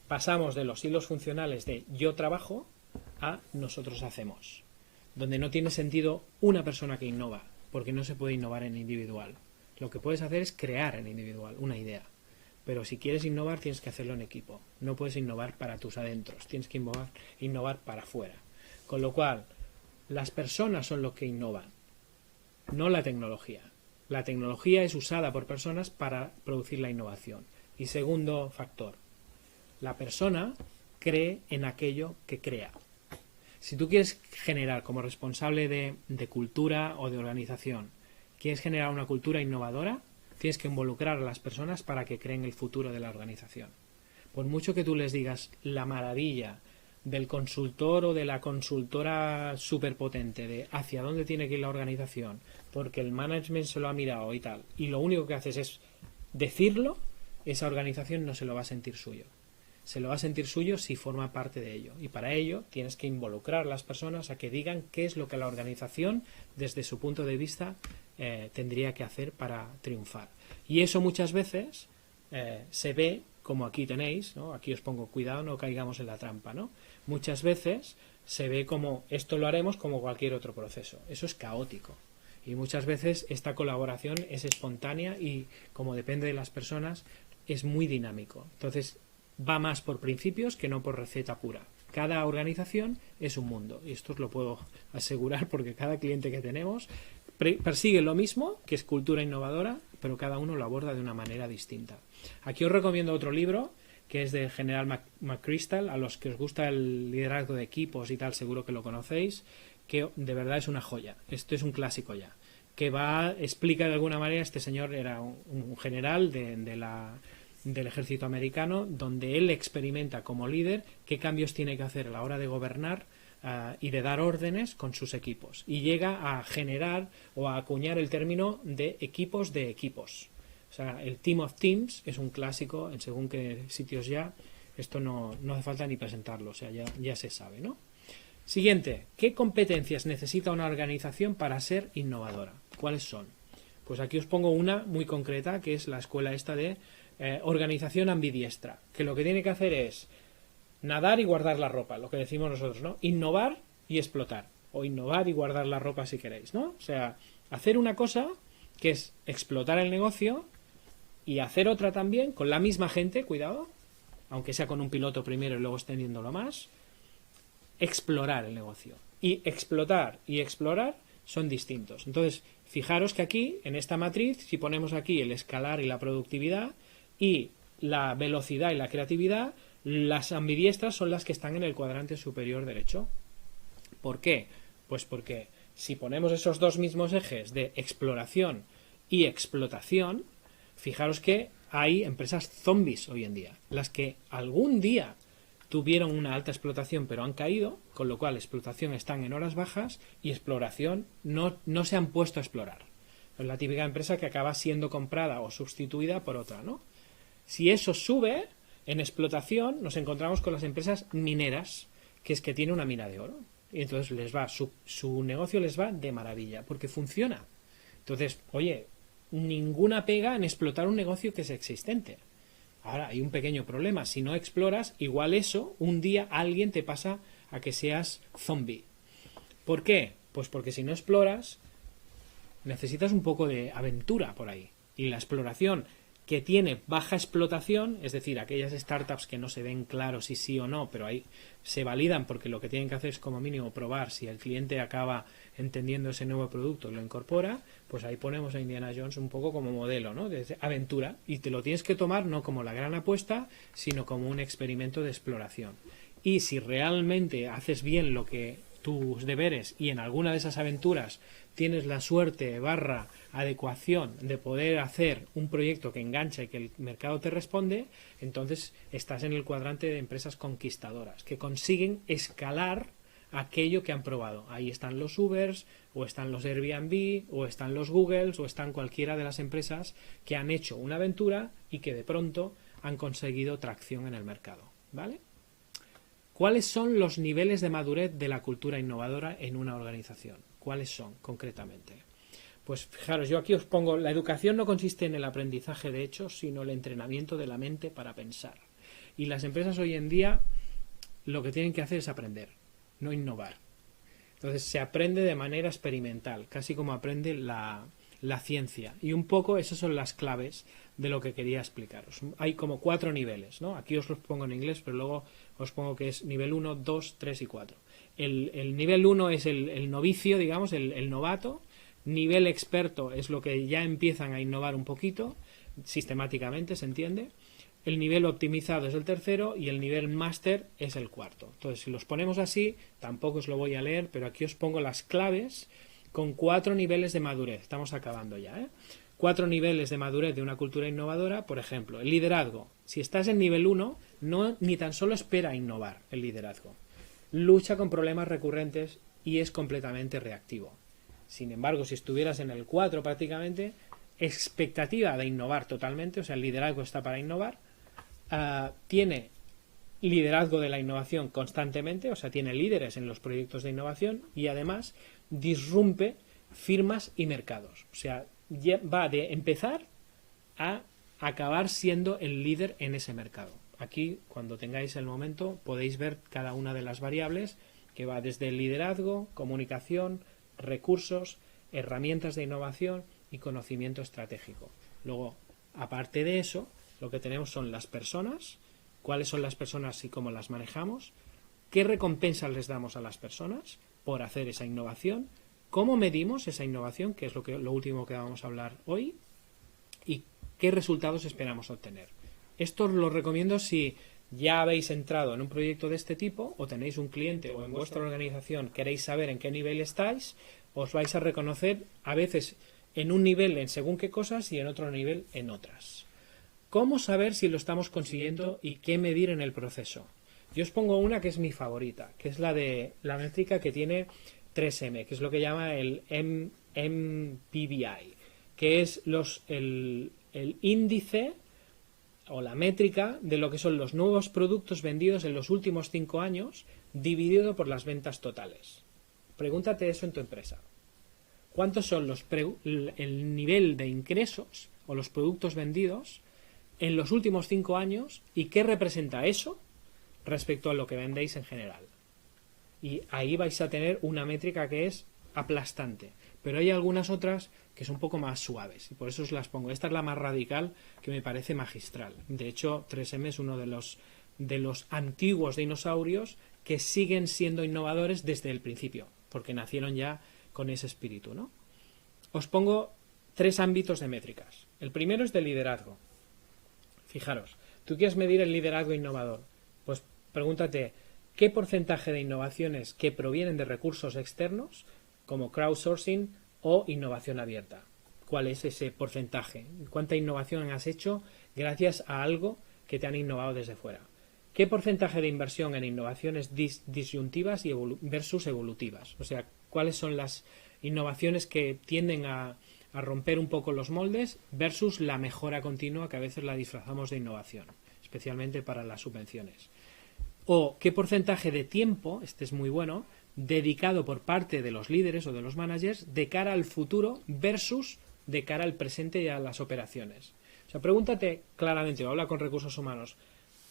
Pasamos de los hilos funcionales de yo trabajo a nosotros hacemos, donde no tiene sentido una persona que innova, porque no se puede innovar en individual. Lo que puedes hacer es crear en individual una idea, pero si quieres innovar tienes que hacerlo en equipo. No puedes innovar para tus adentros, tienes que innovar para afuera. Con lo cual, las personas son los que innovan, no la tecnología. La tecnología es usada por personas para producir la innovación. Y segundo factor, la persona cree en aquello que crea. Si tú quieres generar como responsable de cultura o de organización, quieres generar una cultura innovadora, tienes que involucrar a las personas para que creen el futuro de la organización. Por mucho que tú les digas la maravilla del consultor o de la consultora superpotente de hacia dónde tiene que ir la organización, porque el management se lo ha mirado y tal, y lo único que haces es decirlo, esa organización no se lo va a sentir suyo. Se lo va a sentir suyo si forma parte de ello. Y para ello tienes que involucrar a las personas a que digan qué es lo que la organización, desde su punto de vista, tendría que hacer para triunfar. Y eso muchas veces se ve, como aquí tenéis, ¿no? Aquí os pongo cuidado, no caigamos en la trampa, ¿no? Muchas veces se ve como esto lo haremos como cualquier otro proceso. Eso es caótico. Y muchas veces esta colaboración es espontánea y, como depende de las personas, es muy dinámico. Entonces, va más por principios que no por receta pura. Cada organización es un mundo, y esto os lo puedo asegurar porque cada cliente que tenemos persigue lo mismo, que es cultura innovadora, pero cada uno lo aborda de una manera distinta. Aquí os recomiendo otro libro que es de General McChrystal. A los que os gusta el liderazgo de equipos y tal, seguro que lo conocéis, que de verdad es una joya. Esto es un clásico ya, que explica de alguna manera, este señor era un general del ejército americano, donde él experimenta como líder qué cambios tiene que hacer a la hora de gobernar y de dar órdenes con sus equipos, y llega a generar o a acuñar el término de equipos de equipos. O sea, el Team of Teams es un clásico en según qué sitios ya. Esto no hace falta ni presentarlo, o sea, ya se sabe, ¿no? Siguiente, ¿qué competencias necesita una organización para ser innovadora? ¿Cuáles son? Pues aquí os pongo una muy concreta, que es la escuela esta de organización ambidiestra, que lo que tiene que hacer es nadar y guardar la ropa, lo que decimos nosotros, ¿no? Innovar y explotar, o innovar y guardar la ropa si queréis, ¿no? O sea, hacer una cosa que es explotar el negocio y hacer otra también con la misma gente, cuidado, aunque sea con un piloto primero y luego extendiéndolo más, explorar el negocio. Y explotar y explorar son distintos. Entonces, fijaros que aquí, en esta matriz, si ponemos aquí el escalar y la productividad y la velocidad y la creatividad, las ambidiestras son las que están en el cuadrante superior derecho. ¿Por qué? Pues porque si ponemos esos dos mismos ejes de exploración y explotación, fijaros que hay empresas zombies hoy en día, las que algún día tuvieron una alta explotación pero han caído, con lo cual explotación están en horas bajas y exploración no se han puesto a explorar. Es la típica empresa que acaba siendo comprada o sustituida por otra, ¿no? Si eso sube, en explotación nos encontramos con las empresas mineras, que es que tiene una mina de oro. Y entonces su negocio les va de maravilla, porque funciona. Entonces, oye, ninguna pega en explotar un negocio que es existente. Ahora, hay un pequeño problema. Si no exploras, igual eso, un día alguien te pasa a que seas zombie. ¿Por qué? Pues porque si no exploras, necesitas un poco de aventura por ahí. Y la exploración que tiene baja explotación, es decir, aquellas startups que no se ven claro si sí o no, pero ahí se validan porque lo que tienen que hacer es como mínimo probar si el cliente acaba entendiendo ese nuevo producto y lo incorpora, pues ahí ponemos a Indiana Jones un poco como modelo, ¿no? De aventura, y te lo tienes que tomar no como la gran apuesta, sino como un experimento de exploración. Y si realmente haces bien tus deberes y en alguna de esas aventuras tienes la suerte adecuación de poder hacer un proyecto que engancha y que el mercado te responde, entonces estás en el cuadrante de empresas conquistadoras que consiguen escalar aquello que han probado. Ahí están los Ubers, o están los Airbnb, o están los Googles, o están cualquiera de las empresas que han hecho una aventura y que de pronto han conseguido tracción en el mercado, ¿vale? ¿Cuáles son los niveles de madurez de la cultura innovadora en una organización? ¿Cuáles son concretamente? Pues fijaros, yo aquí os pongo, la educación no consiste en el aprendizaje de hechos, sino el entrenamiento de la mente para pensar. Y las empresas hoy en día lo que tienen que hacer es aprender, no innovar. Entonces se aprende de manera experimental, casi como aprende la ciencia. Y un poco esas son las claves de lo que quería explicaros. Hay como 4 niveles, ¿no? Aquí os los pongo en inglés, pero luego os pongo que es nivel 1, 2, 3 y 4. El nivel 1 es el novicio, digamos, el novato. Nivel experto es lo que ya empiezan a innovar un poquito, sistemáticamente, ¿se entiende? El nivel optimizado es el tercero y el nivel máster es el cuarto. Entonces, si los ponemos así, tampoco os lo voy a leer, pero aquí os pongo las claves con 4 niveles de madurez. Estamos acabando ya, ¿eh? 4 niveles de madurez de una cultura innovadora. Por ejemplo, el liderazgo. Si estás en nivel 1, ni tan solo espera innovar el liderazgo. Lucha con problemas recurrentes y es completamente reactivo. Sin embargo, si estuvieras en el 4 prácticamente, expectativa de innovar totalmente, o sea, el liderazgo está para innovar, tiene liderazgo de la innovación constantemente, o sea, tiene líderes en los proyectos de innovación y además disrumpe firmas y mercados. O sea, va de empezar a acabar siendo el líder en ese mercado. Aquí, cuando tengáis el momento, podéis ver cada una de las variables que va desde el liderazgo, comunicación, recursos, herramientas de innovación y conocimiento estratégico. Luego, aparte de eso, lo que tenemos son las personas, cuáles son las personas y cómo las manejamos, qué recompensas les damos a las personas por hacer esa innovación, cómo medimos esa innovación, que es lo último que vamos a hablar hoy, y qué resultados esperamos obtener. Esto lo recomiendo si ya habéis entrado en un proyecto de este tipo o tenéis un cliente o en vuestra organización queréis saber en qué nivel estáis, os vais a reconocer a veces en un nivel en según qué cosas y en otro nivel en otras. ¿Cómo saber si lo estamos consiguiendo y qué medir en el proceso? Yo os pongo una que es mi favorita, que es la de la métrica que tiene 3M, que es lo que llama el MPBI, que es el índice o la métrica de lo que son los nuevos productos vendidos en los últimos 5 años dividido por las ventas totales. Pregúntate eso en tu empresa. ¿Cuántos son el nivel de ingresos o los productos vendidos en los últimos 5 años y qué representa eso respecto a lo que vendéis en general? Y ahí vais a tener una métrica que es aplastante. Pero hay algunas otras que son un poco más suaves y por eso os las pongo. Esta es la más radical, que me parece magistral. De hecho, 3M es uno de los antiguos dinosaurios que siguen siendo innovadores desde el principio, porque nacieron ya con ese espíritu, ¿no? Os pongo 3 ámbitos de métricas. El primero es de liderazgo. Fijaros, tú quieres medir el liderazgo innovador, pues pregúntate qué porcentaje de innovaciones que provienen de recursos externos, como crowdsourcing o innovación abierta. ¿Cuál es ese porcentaje? ¿Cuánta innovación has hecho gracias a algo que te han innovado desde fuera? ¿Qué porcentaje de inversión en innovaciones disyuntivas y versus evolutivas? O sea, ¿cuáles son las innovaciones que tienden a romper un poco los moldes versus la mejora continua, que a veces la disfrazamos de innovación, especialmente para las subvenciones? O qué porcentaje de tiempo, este es muy bueno, dedicado por parte de los líderes o de los managers de cara al futuro versus de cara al presente y a las operaciones. O sea, pregúntate claramente, o habla con recursos humanos,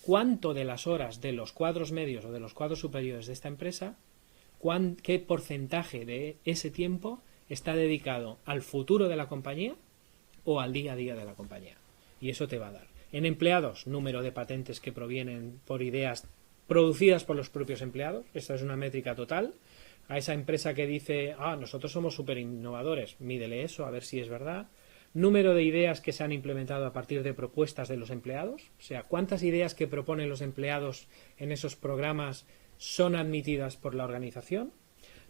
¿cuánto de las horas de los cuadros medios o de los cuadros superiores de esta empresa, qué porcentaje de ese tiempo está dedicado al futuro de la compañía o al día a día de la compañía? Y eso te va a dar. En empleados, número de patentes que provienen por ideas producidas por los propios empleados. Esta es una métrica total. A esa empresa que dice, nosotros somos súper innovadores, mídele eso, a ver si es verdad. Número de ideas que se han implementado a partir de propuestas de los empleados. O sea, cuántas ideas que proponen los empleados en esos programas son admitidas por la organización.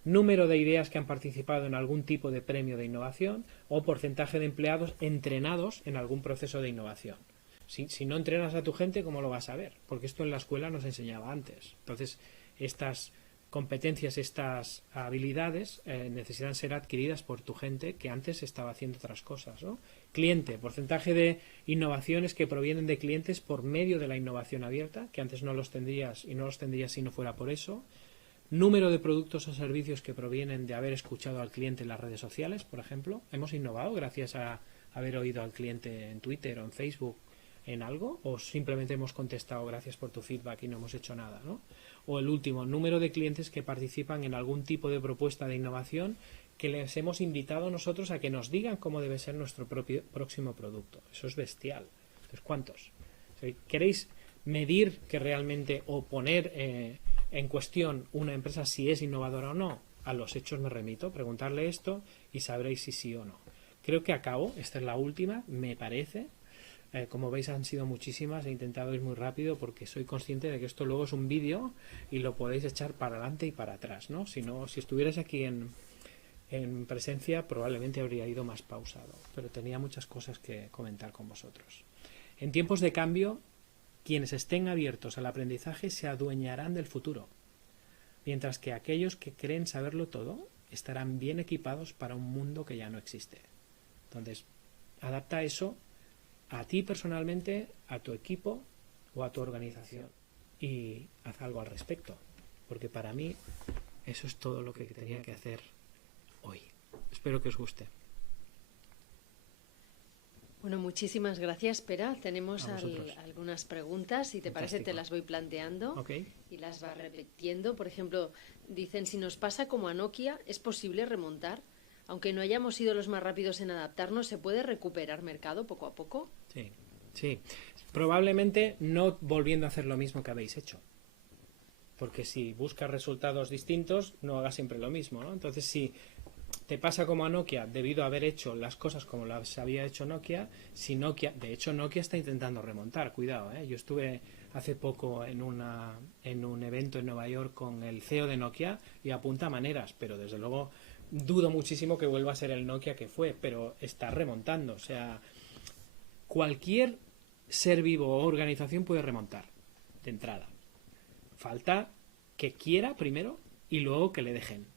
Número de ideas que han participado en algún tipo de premio de innovación o porcentaje de empleados entrenados en algún proceso de innovación. Si no entrenas a tu gente, ¿cómo lo vas a ver? Porque esto en la escuela nos enseñaba antes. Entonces, estas competencias, estas habilidades necesitan ser adquiridas por tu gente que antes estaba haciendo otras cosas, ¿no? Cliente, porcentaje de innovaciones que provienen de clientes por medio de la innovación abierta, que antes no los tendrías y no los tendrías si no fuera por eso. Número de productos o servicios que provienen de haber escuchado al cliente en las redes sociales, por ejemplo. Hemos innovado gracias a haber oído al cliente en Twitter o en Facebook en algo, o simplemente hemos contestado gracias por tu feedback y no hemos hecho nada, ¿no? O el último, número de clientes que participan en algún tipo de propuesta de innovación que les hemos invitado nosotros a que nos digan cómo debe ser nuestro próximo producto. Eso es bestial. Entonces, ¿cuántos? Si queréis medir que realmente o poner en cuestión una empresa si es innovadora o no, a los hechos me remito, preguntarle esto y sabréis si sí o no. Creo que acabo, esta es la última, me parece. Como veis han sido muchísimas, he intentado ir muy rápido porque soy consciente de que esto luego es un vídeo y lo podéis echar para adelante y para atrás, ¿no? Si estuvierais aquí en presencia probablemente habría ido más pausado, pero tenía muchas cosas que comentar con vosotros. En tiempos de cambio, quienes estén abiertos al aprendizaje se adueñarán del futuro, mientras que aquellos que creen saberlo todo estarán bien equipados para un mundo que ya no existe. Entonces, adapta eso a ti personalmente, a tu equipo o a tu organización y haz algo al respecto, porque para mí eso es todo lo que tenía que hacer hoy. Espero que os guste. Bueno, muchísimas gracias, Pere. Tenemos algunas preguntas, si te parece te las voy planteando. Okay. Y las vas repitiendo. Por ejemplo, dicen, si nos pasa como a Nokia, ¿es posible remontar? Aunque no hayamos sido los más rápidos en adaptarnos, ¿se puede recuperar mercado poco a poco? Sí. Probablemente no volviendo a hacer lo mismo que habéis hecho. Porque si buscas resultados distintos, no hagas siempre lo mismo, ¿no? Entonces, si te pasa como a Nokia, debido a haber hecho las cosas como las había hecho Nokia, de hecho Nokia está intentando remontar, cuidado, Yo estuve hace poco en un evento en Nueva York con el CEO de Nokia y apunta maneras, pero desde luego dudo muchísimo que vuelva a ser el Nokia que fue, pero está remontando. O sea, cualquier ser vivo o organización puede remontar, de entrada. Falta que quiera primero y luego que le dejen.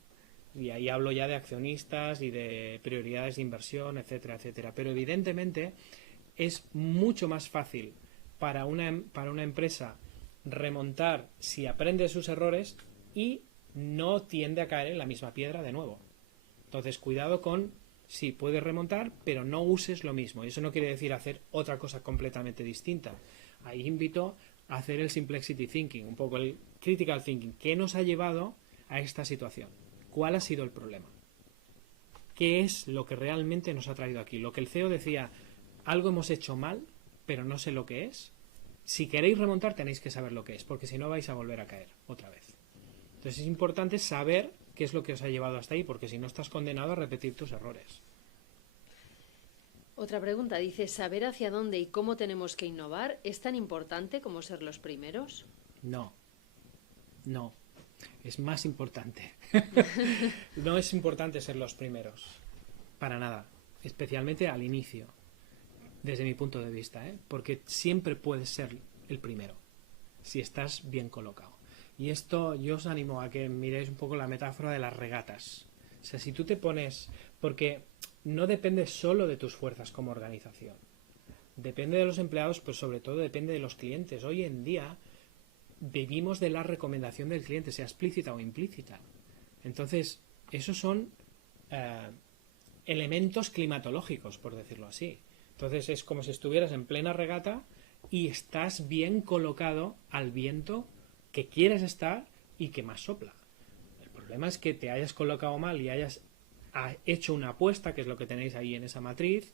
Y ahí hablo ya de accionistas y de prioridades de inversión, etcétera, etcétera. Pero evidentemente es mucho más fácil para una empresa remontar si aprende de sus errores y no tiende a caer en la misma piedra de nuevo. Entonces, cuidado con, sí, puedes remontar, pero no uses lo mismo. Y eso no quiere decir hacer otra cosa completamente distinta. Ahí invito a hacer el Simplexity Thinking, un poco el Critical Thinking. ¿Qué nos ha llevado a esta situación? ¿Cuál ha sido el problema? ¿Qué es lo que realmente nos ha traído aquí? Lo que el CEO decía, algo hemos hecho mal, pero no sé lo que es. Si queréis remontar, tenéis que saber lo que es, porque si no vais a volver a caer otra vez. Entonces es importante saber qué es lo que os ha llevado hasta ahí, porque si no estás condenado a repetir tus errores. Otra pregunta dice, ¿saber hacia dónde y cómo tenemos que innovar es tan importante como ser los primeros? No, es más importante. No es importante ser los primeros, para nada, especialmente al inicio, desde mi punto de vista, porque siempre puedes ser el primero, si estás bien colocado. Y esto yo os animo a que miréis un poco la metáfora de las regatas. O sea, si tú te pones... Porque no depende solo de tus fuerzas como organización. Depende de los empleados, pero sobre todo depende de los clientes. Hoy en día vivimos de la recomendación del cliente, sea explícita o implícita. Entonces, esos son elementos climatológicos, por decirlo así. Entonces es como si estuvieras en plena regata y estás bien colocado al viento que quieres estar y que más sopla. El problema es que te hayas colocado mal y hayas hecho una apuesta, que es lo que tenéis ahí en esa matriz,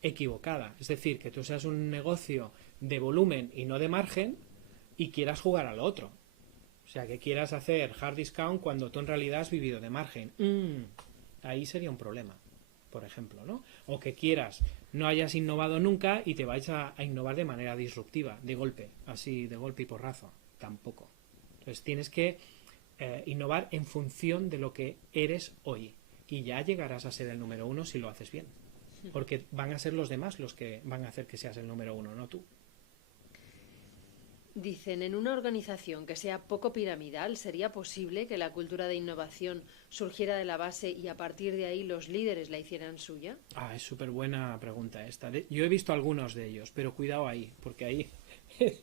equivocada. Es decir, que tú seas un negocio de volumen y no de margen y quieras jugar al otro. O sea, que quieras hacer hard discount cuando tú en realidad has vivido de margen. Ahí sería un problema, por ejemplo, ¿no? O que quieras, no hayas innovado nunca y te vayas a innovar de manera disruptiva, de golpe, así de golpe y porrazo. Tampoco. Entonces tienes que innovar en función de lo que eres hoy y ya llegarás a ser el número uno si lo haces bien, porque van a ser los demás los que van a hacer que seas el número uno, no tú. Dicen, en una organización que sea poco piramidal, ¿sería posible que la cultura de innovación surgiera de la base y a partir de ahí los líderes la hicieran suya? Es súper buena pregunta esta. Yo he visto algunos de ellos, pero cuidado ahí, porque ahí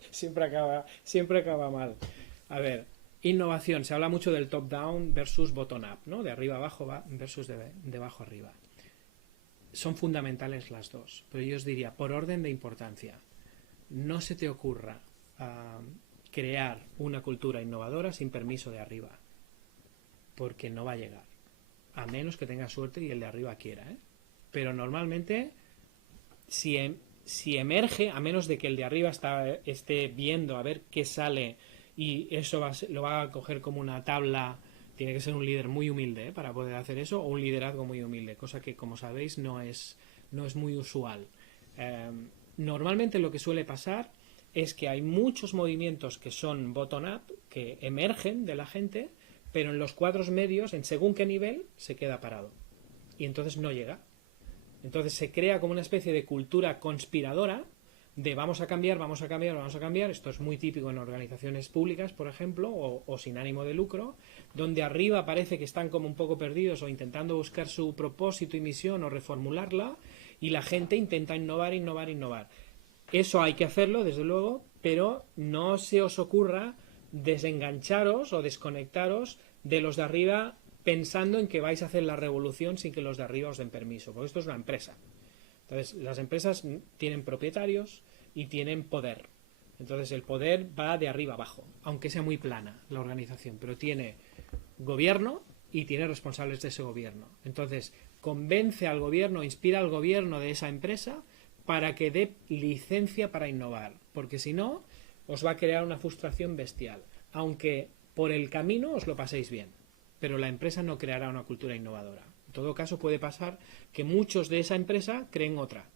siempre acaba mal. A ver, innovación, se habla mucho del top-down versus bottom-up, ¿no? De arriba abajo versus de abajo arriba. Son fundamentales las dos, pero yo os diría, por orden de importancia, no se te ocurra crear una cultura innovadora sin permiso de arriba, porque no va a llegar, a menos que tenga suerte y el de arriba quiera, pero normalmente si emerge, a menos de que el de arriba esté viendo a ver qué sale y eso lo va a coger como una tabla. Tiene que ser un líder muy humilde para poder hacer eso, o un liderazgo muy humilde, cosa que, como sabéis, no es muy usual. Normalmente lo que suele pasar es que hay muchos movimientos que son bottom-up, que emergen de la gente, pero en los cuadros medios, en según qué nivel, se queda parado. Y entonces no llega. Entonces se crea como una especie de cultura conspiradora de vamos a cambiar. Esto es muy típico en organizaciones públicas, por ejemplo, o sin ánimo de lucro, donde arriba parece que están como un poco perdidos o intentando buscar su propósito y misión o reformularla, y la gente intenta innovar. Eso hay que hacerlo, desde luego, pero no se os ocurra desengancharos o desconectaros de los de arriba pensando en que vais a hacer la revolución sin que los de arriba os den permiso, porque esto es una empresa. Entonces, las empresas tienen propietarios y tienen poder. Entonces, el poder va de arriba abajo, aunque sea muy plana la organización, pero tiene gobierno y tiene responsables de ese gobierno. Entonces, convence al gobierno, inspira al gobierno de esa empresa para que dé licencia para innovar, porque si no, os va a crear una frustración bestial, aunque por el camino os lo paséis bien, pero la empresa no creará una cultura innovadora. En todo caso, puede pasar que muchos de esa empresa creen otra,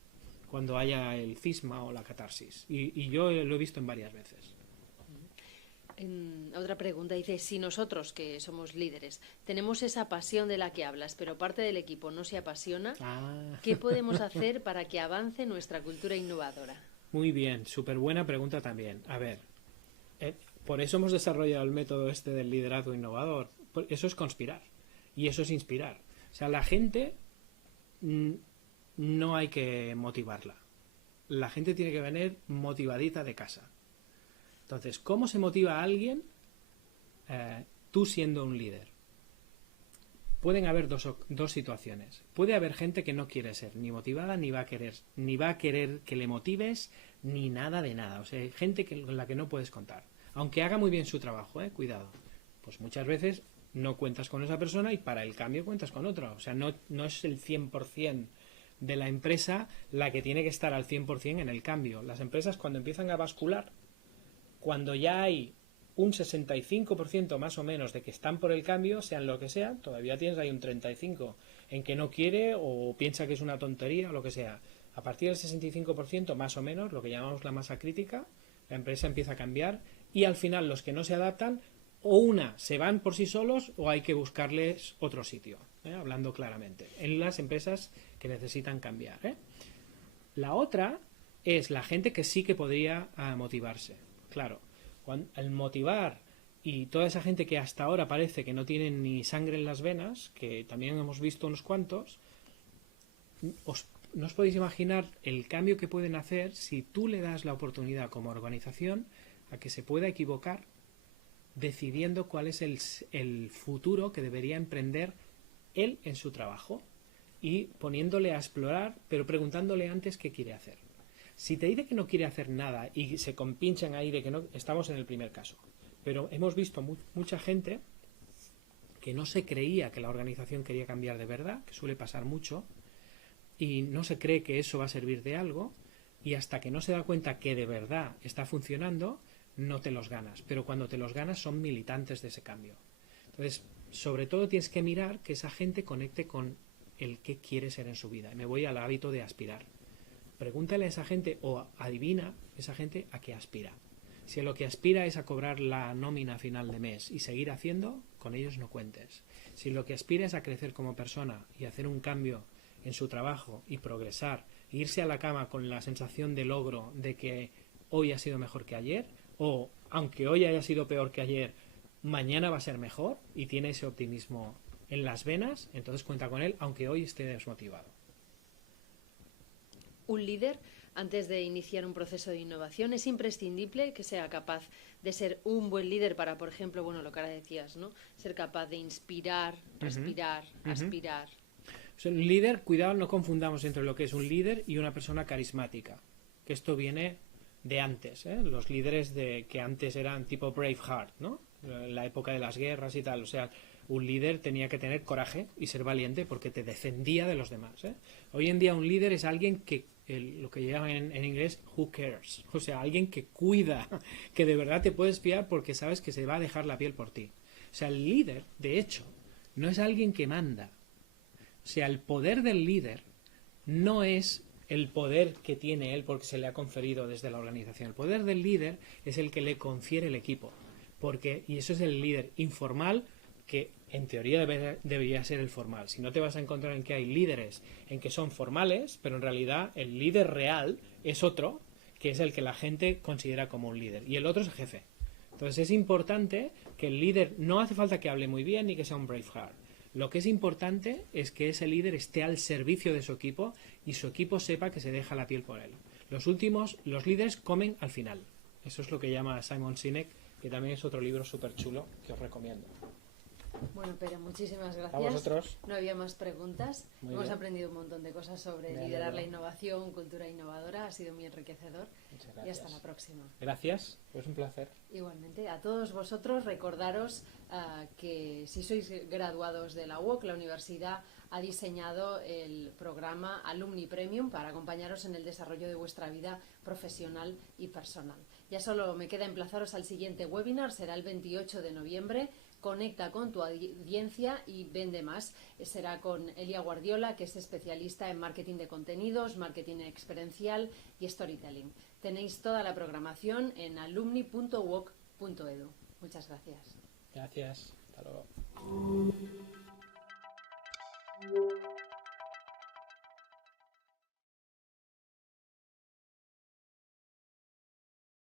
cuando haya el cisma o la catarsis, y yo lo he visto en varias veces. Otra pregunta dice, si nosotros, que somos líderes, tenemos esa pasión de la que hablas, pero parte del equipo no se apasiona, ¿qué podemos hacer para que avance nuestra cultura innovadora? Muy bien, súper buena pregunta también. A ver, por eso hemos desarrollado el método este del liderazgo innovador. Eso es conspirar y eso es inspirar. O sea, la gente no hay que motivarla. La gente tiene que venir motivadita de casa. Entonces, ¿cómo se motiva a alguien tú siendo un líder? Pueden haber dos situaciones. Puede haber gente que no quiere ser ni motivada, ni va a querer que le motives, ni nada de nada. O sea, hay gente con la que no puedes contar. Aunque haga muy bien su trabajo, cuidado. Pues muchas veces no cuentas con esa persona y para el cambio cuentas con otra. O sea, no es el 100% de la empresa la que tiene que estar al 100% en el cambio. Las empresas, cuando empiezan a bascular, cuando ya hay un 65% más o menos de que están por el cambio, sean lo que sea, todavía tienes ahí un 35% en que no quiere o piensa que es una tontería o lo que sea. A partir del 65% más o menos, lo que llamamos la masa crítica, la empresa empieza a cambiar y al final los que no se adaptan o se van por sí solos o hay que buscarles otro sitio, hablando claramente, en las empresas que necesitan cambiar. La otra es la gente que sí que podría motivarse. Claro, al motivar y toda esa gente que hasta ahora parece que no tienen ni sangre en las venas, que también hemos visto unos cuantos, no os podéis imaginar el cambio que pueden hacer si tú le das la oportunidad como organización a que se pueda equivocar decidiendo cuál es el futuro que debería emprender él en su trabajo y poniéndole a explorar, pero preguntándole antes qué quiere hacer. Si te dice que no quiere hacer nada y se compinchan ahí de que no, estamos en el primer caso. Pero hemos visto mucha gente que no se creía que la organización quería cambiar de verdad, que suele pasar mucho, y no se cree que eso va a servir de algo, y hasta que no se da cuenta que de verdad está funcionando, no te los ganas. Pero cuando te los ganas son militantes de ese cambio. Entonces, sobre todo tienes que mirar que esa gente conecte con el que quiere ser en su vida. Y me voy al hábito de aspirar. Pregúntale a esa gente o adivina esa gente a qué aspira. Si a lo que aspira es a cobrar la nómina a final de mes y seguir haciendo, con ellos no cuentes. Si lo que aspira es a crecer como persona y hacer un cambio en su trabajo y progresar, e irse a la cama con la sensación de logro de que hoy ha sido mejor que ayer, o aunque hoy haya sido peor que ayer, mañana va a ser mejor y tiene ese optimismo en las venas, entonces cuenta con él, aunque hoy esté desmotivado. Un líder, antes de iniciar un proceso de innovación, es imprescindible que sea capaz de ser un buen líder para, por ejemplo, bueno, lo que ahora decías, ¿no? Ser capaz de inspirar, respirar, aspirar. O sea, un líder, cuidado, no confundamos entre lo que es un líder y una persona carismática, que esto viene de antes, los líderes que antes eran tipo Braveheart, ¿no? La época de las guerras y tal, o sea, un líder tenía que tener coraje y ser valiente porque te defendía de los demás. Hoy en día un líder es alguien que, lo que llaman en inglés, who cares, o sea, alguien que cuida, que de verdad te puedes fiar porque sabes que se va a dejar la piel por ti. O sea, el líder, de hecho, no es alguien que manda. O sea, el poder del líder no es el poder que tiene él porque se le ha conferido desde la organización. El poder del líder es el que le confiere el equipo. Y eso es el líder informal, que en teoría debería ser el formal. Si no, te vas a encontrar en que hay líderes en que son formales, pero en realidad el líder real es otro, que es el que la gente considera como un líder. Y el otro es el jefe. Entonces es importante que el líder, no hace falta que hable muy bien ni que sea un Braveheart. Lo que es importante es que ese líder esté al servicio de su equipo y su equipo sepa que se deja la piel por él. Los líderes comen al final. Eso es lo que llama Simon Sinek, que también es otro libro súper chulo que os recomiendo. Bueno, pero muchísimas gracias. A vosotros. No había más preguntas. Hemos aprendido un montón de cosas sobre liderar la innovación, cultura innovadora. Ha sido muy enriquecedor. Muchas gracias. Y hasta la próxima. Gracias, es un placer. Igualmente, a todos vosotros recordaros que si sois graduados de la UOC, la universidad ha diseñado el programa Alumni Premium para acompañaros en el desarrollo de vuestra vida profesional y personal. Ya solo me queda emplazaros al siguiente webinar, será el 28 de noviembre. Conecta con tu audiencia y vende más. Será con Elia Guardiola, que es especialista en marketing de contenidos, marketing experiencial y storytelling. Tenéis toda la programación en alumni.uoc.edu. Muchas gracias. Gracias. Hasta luego.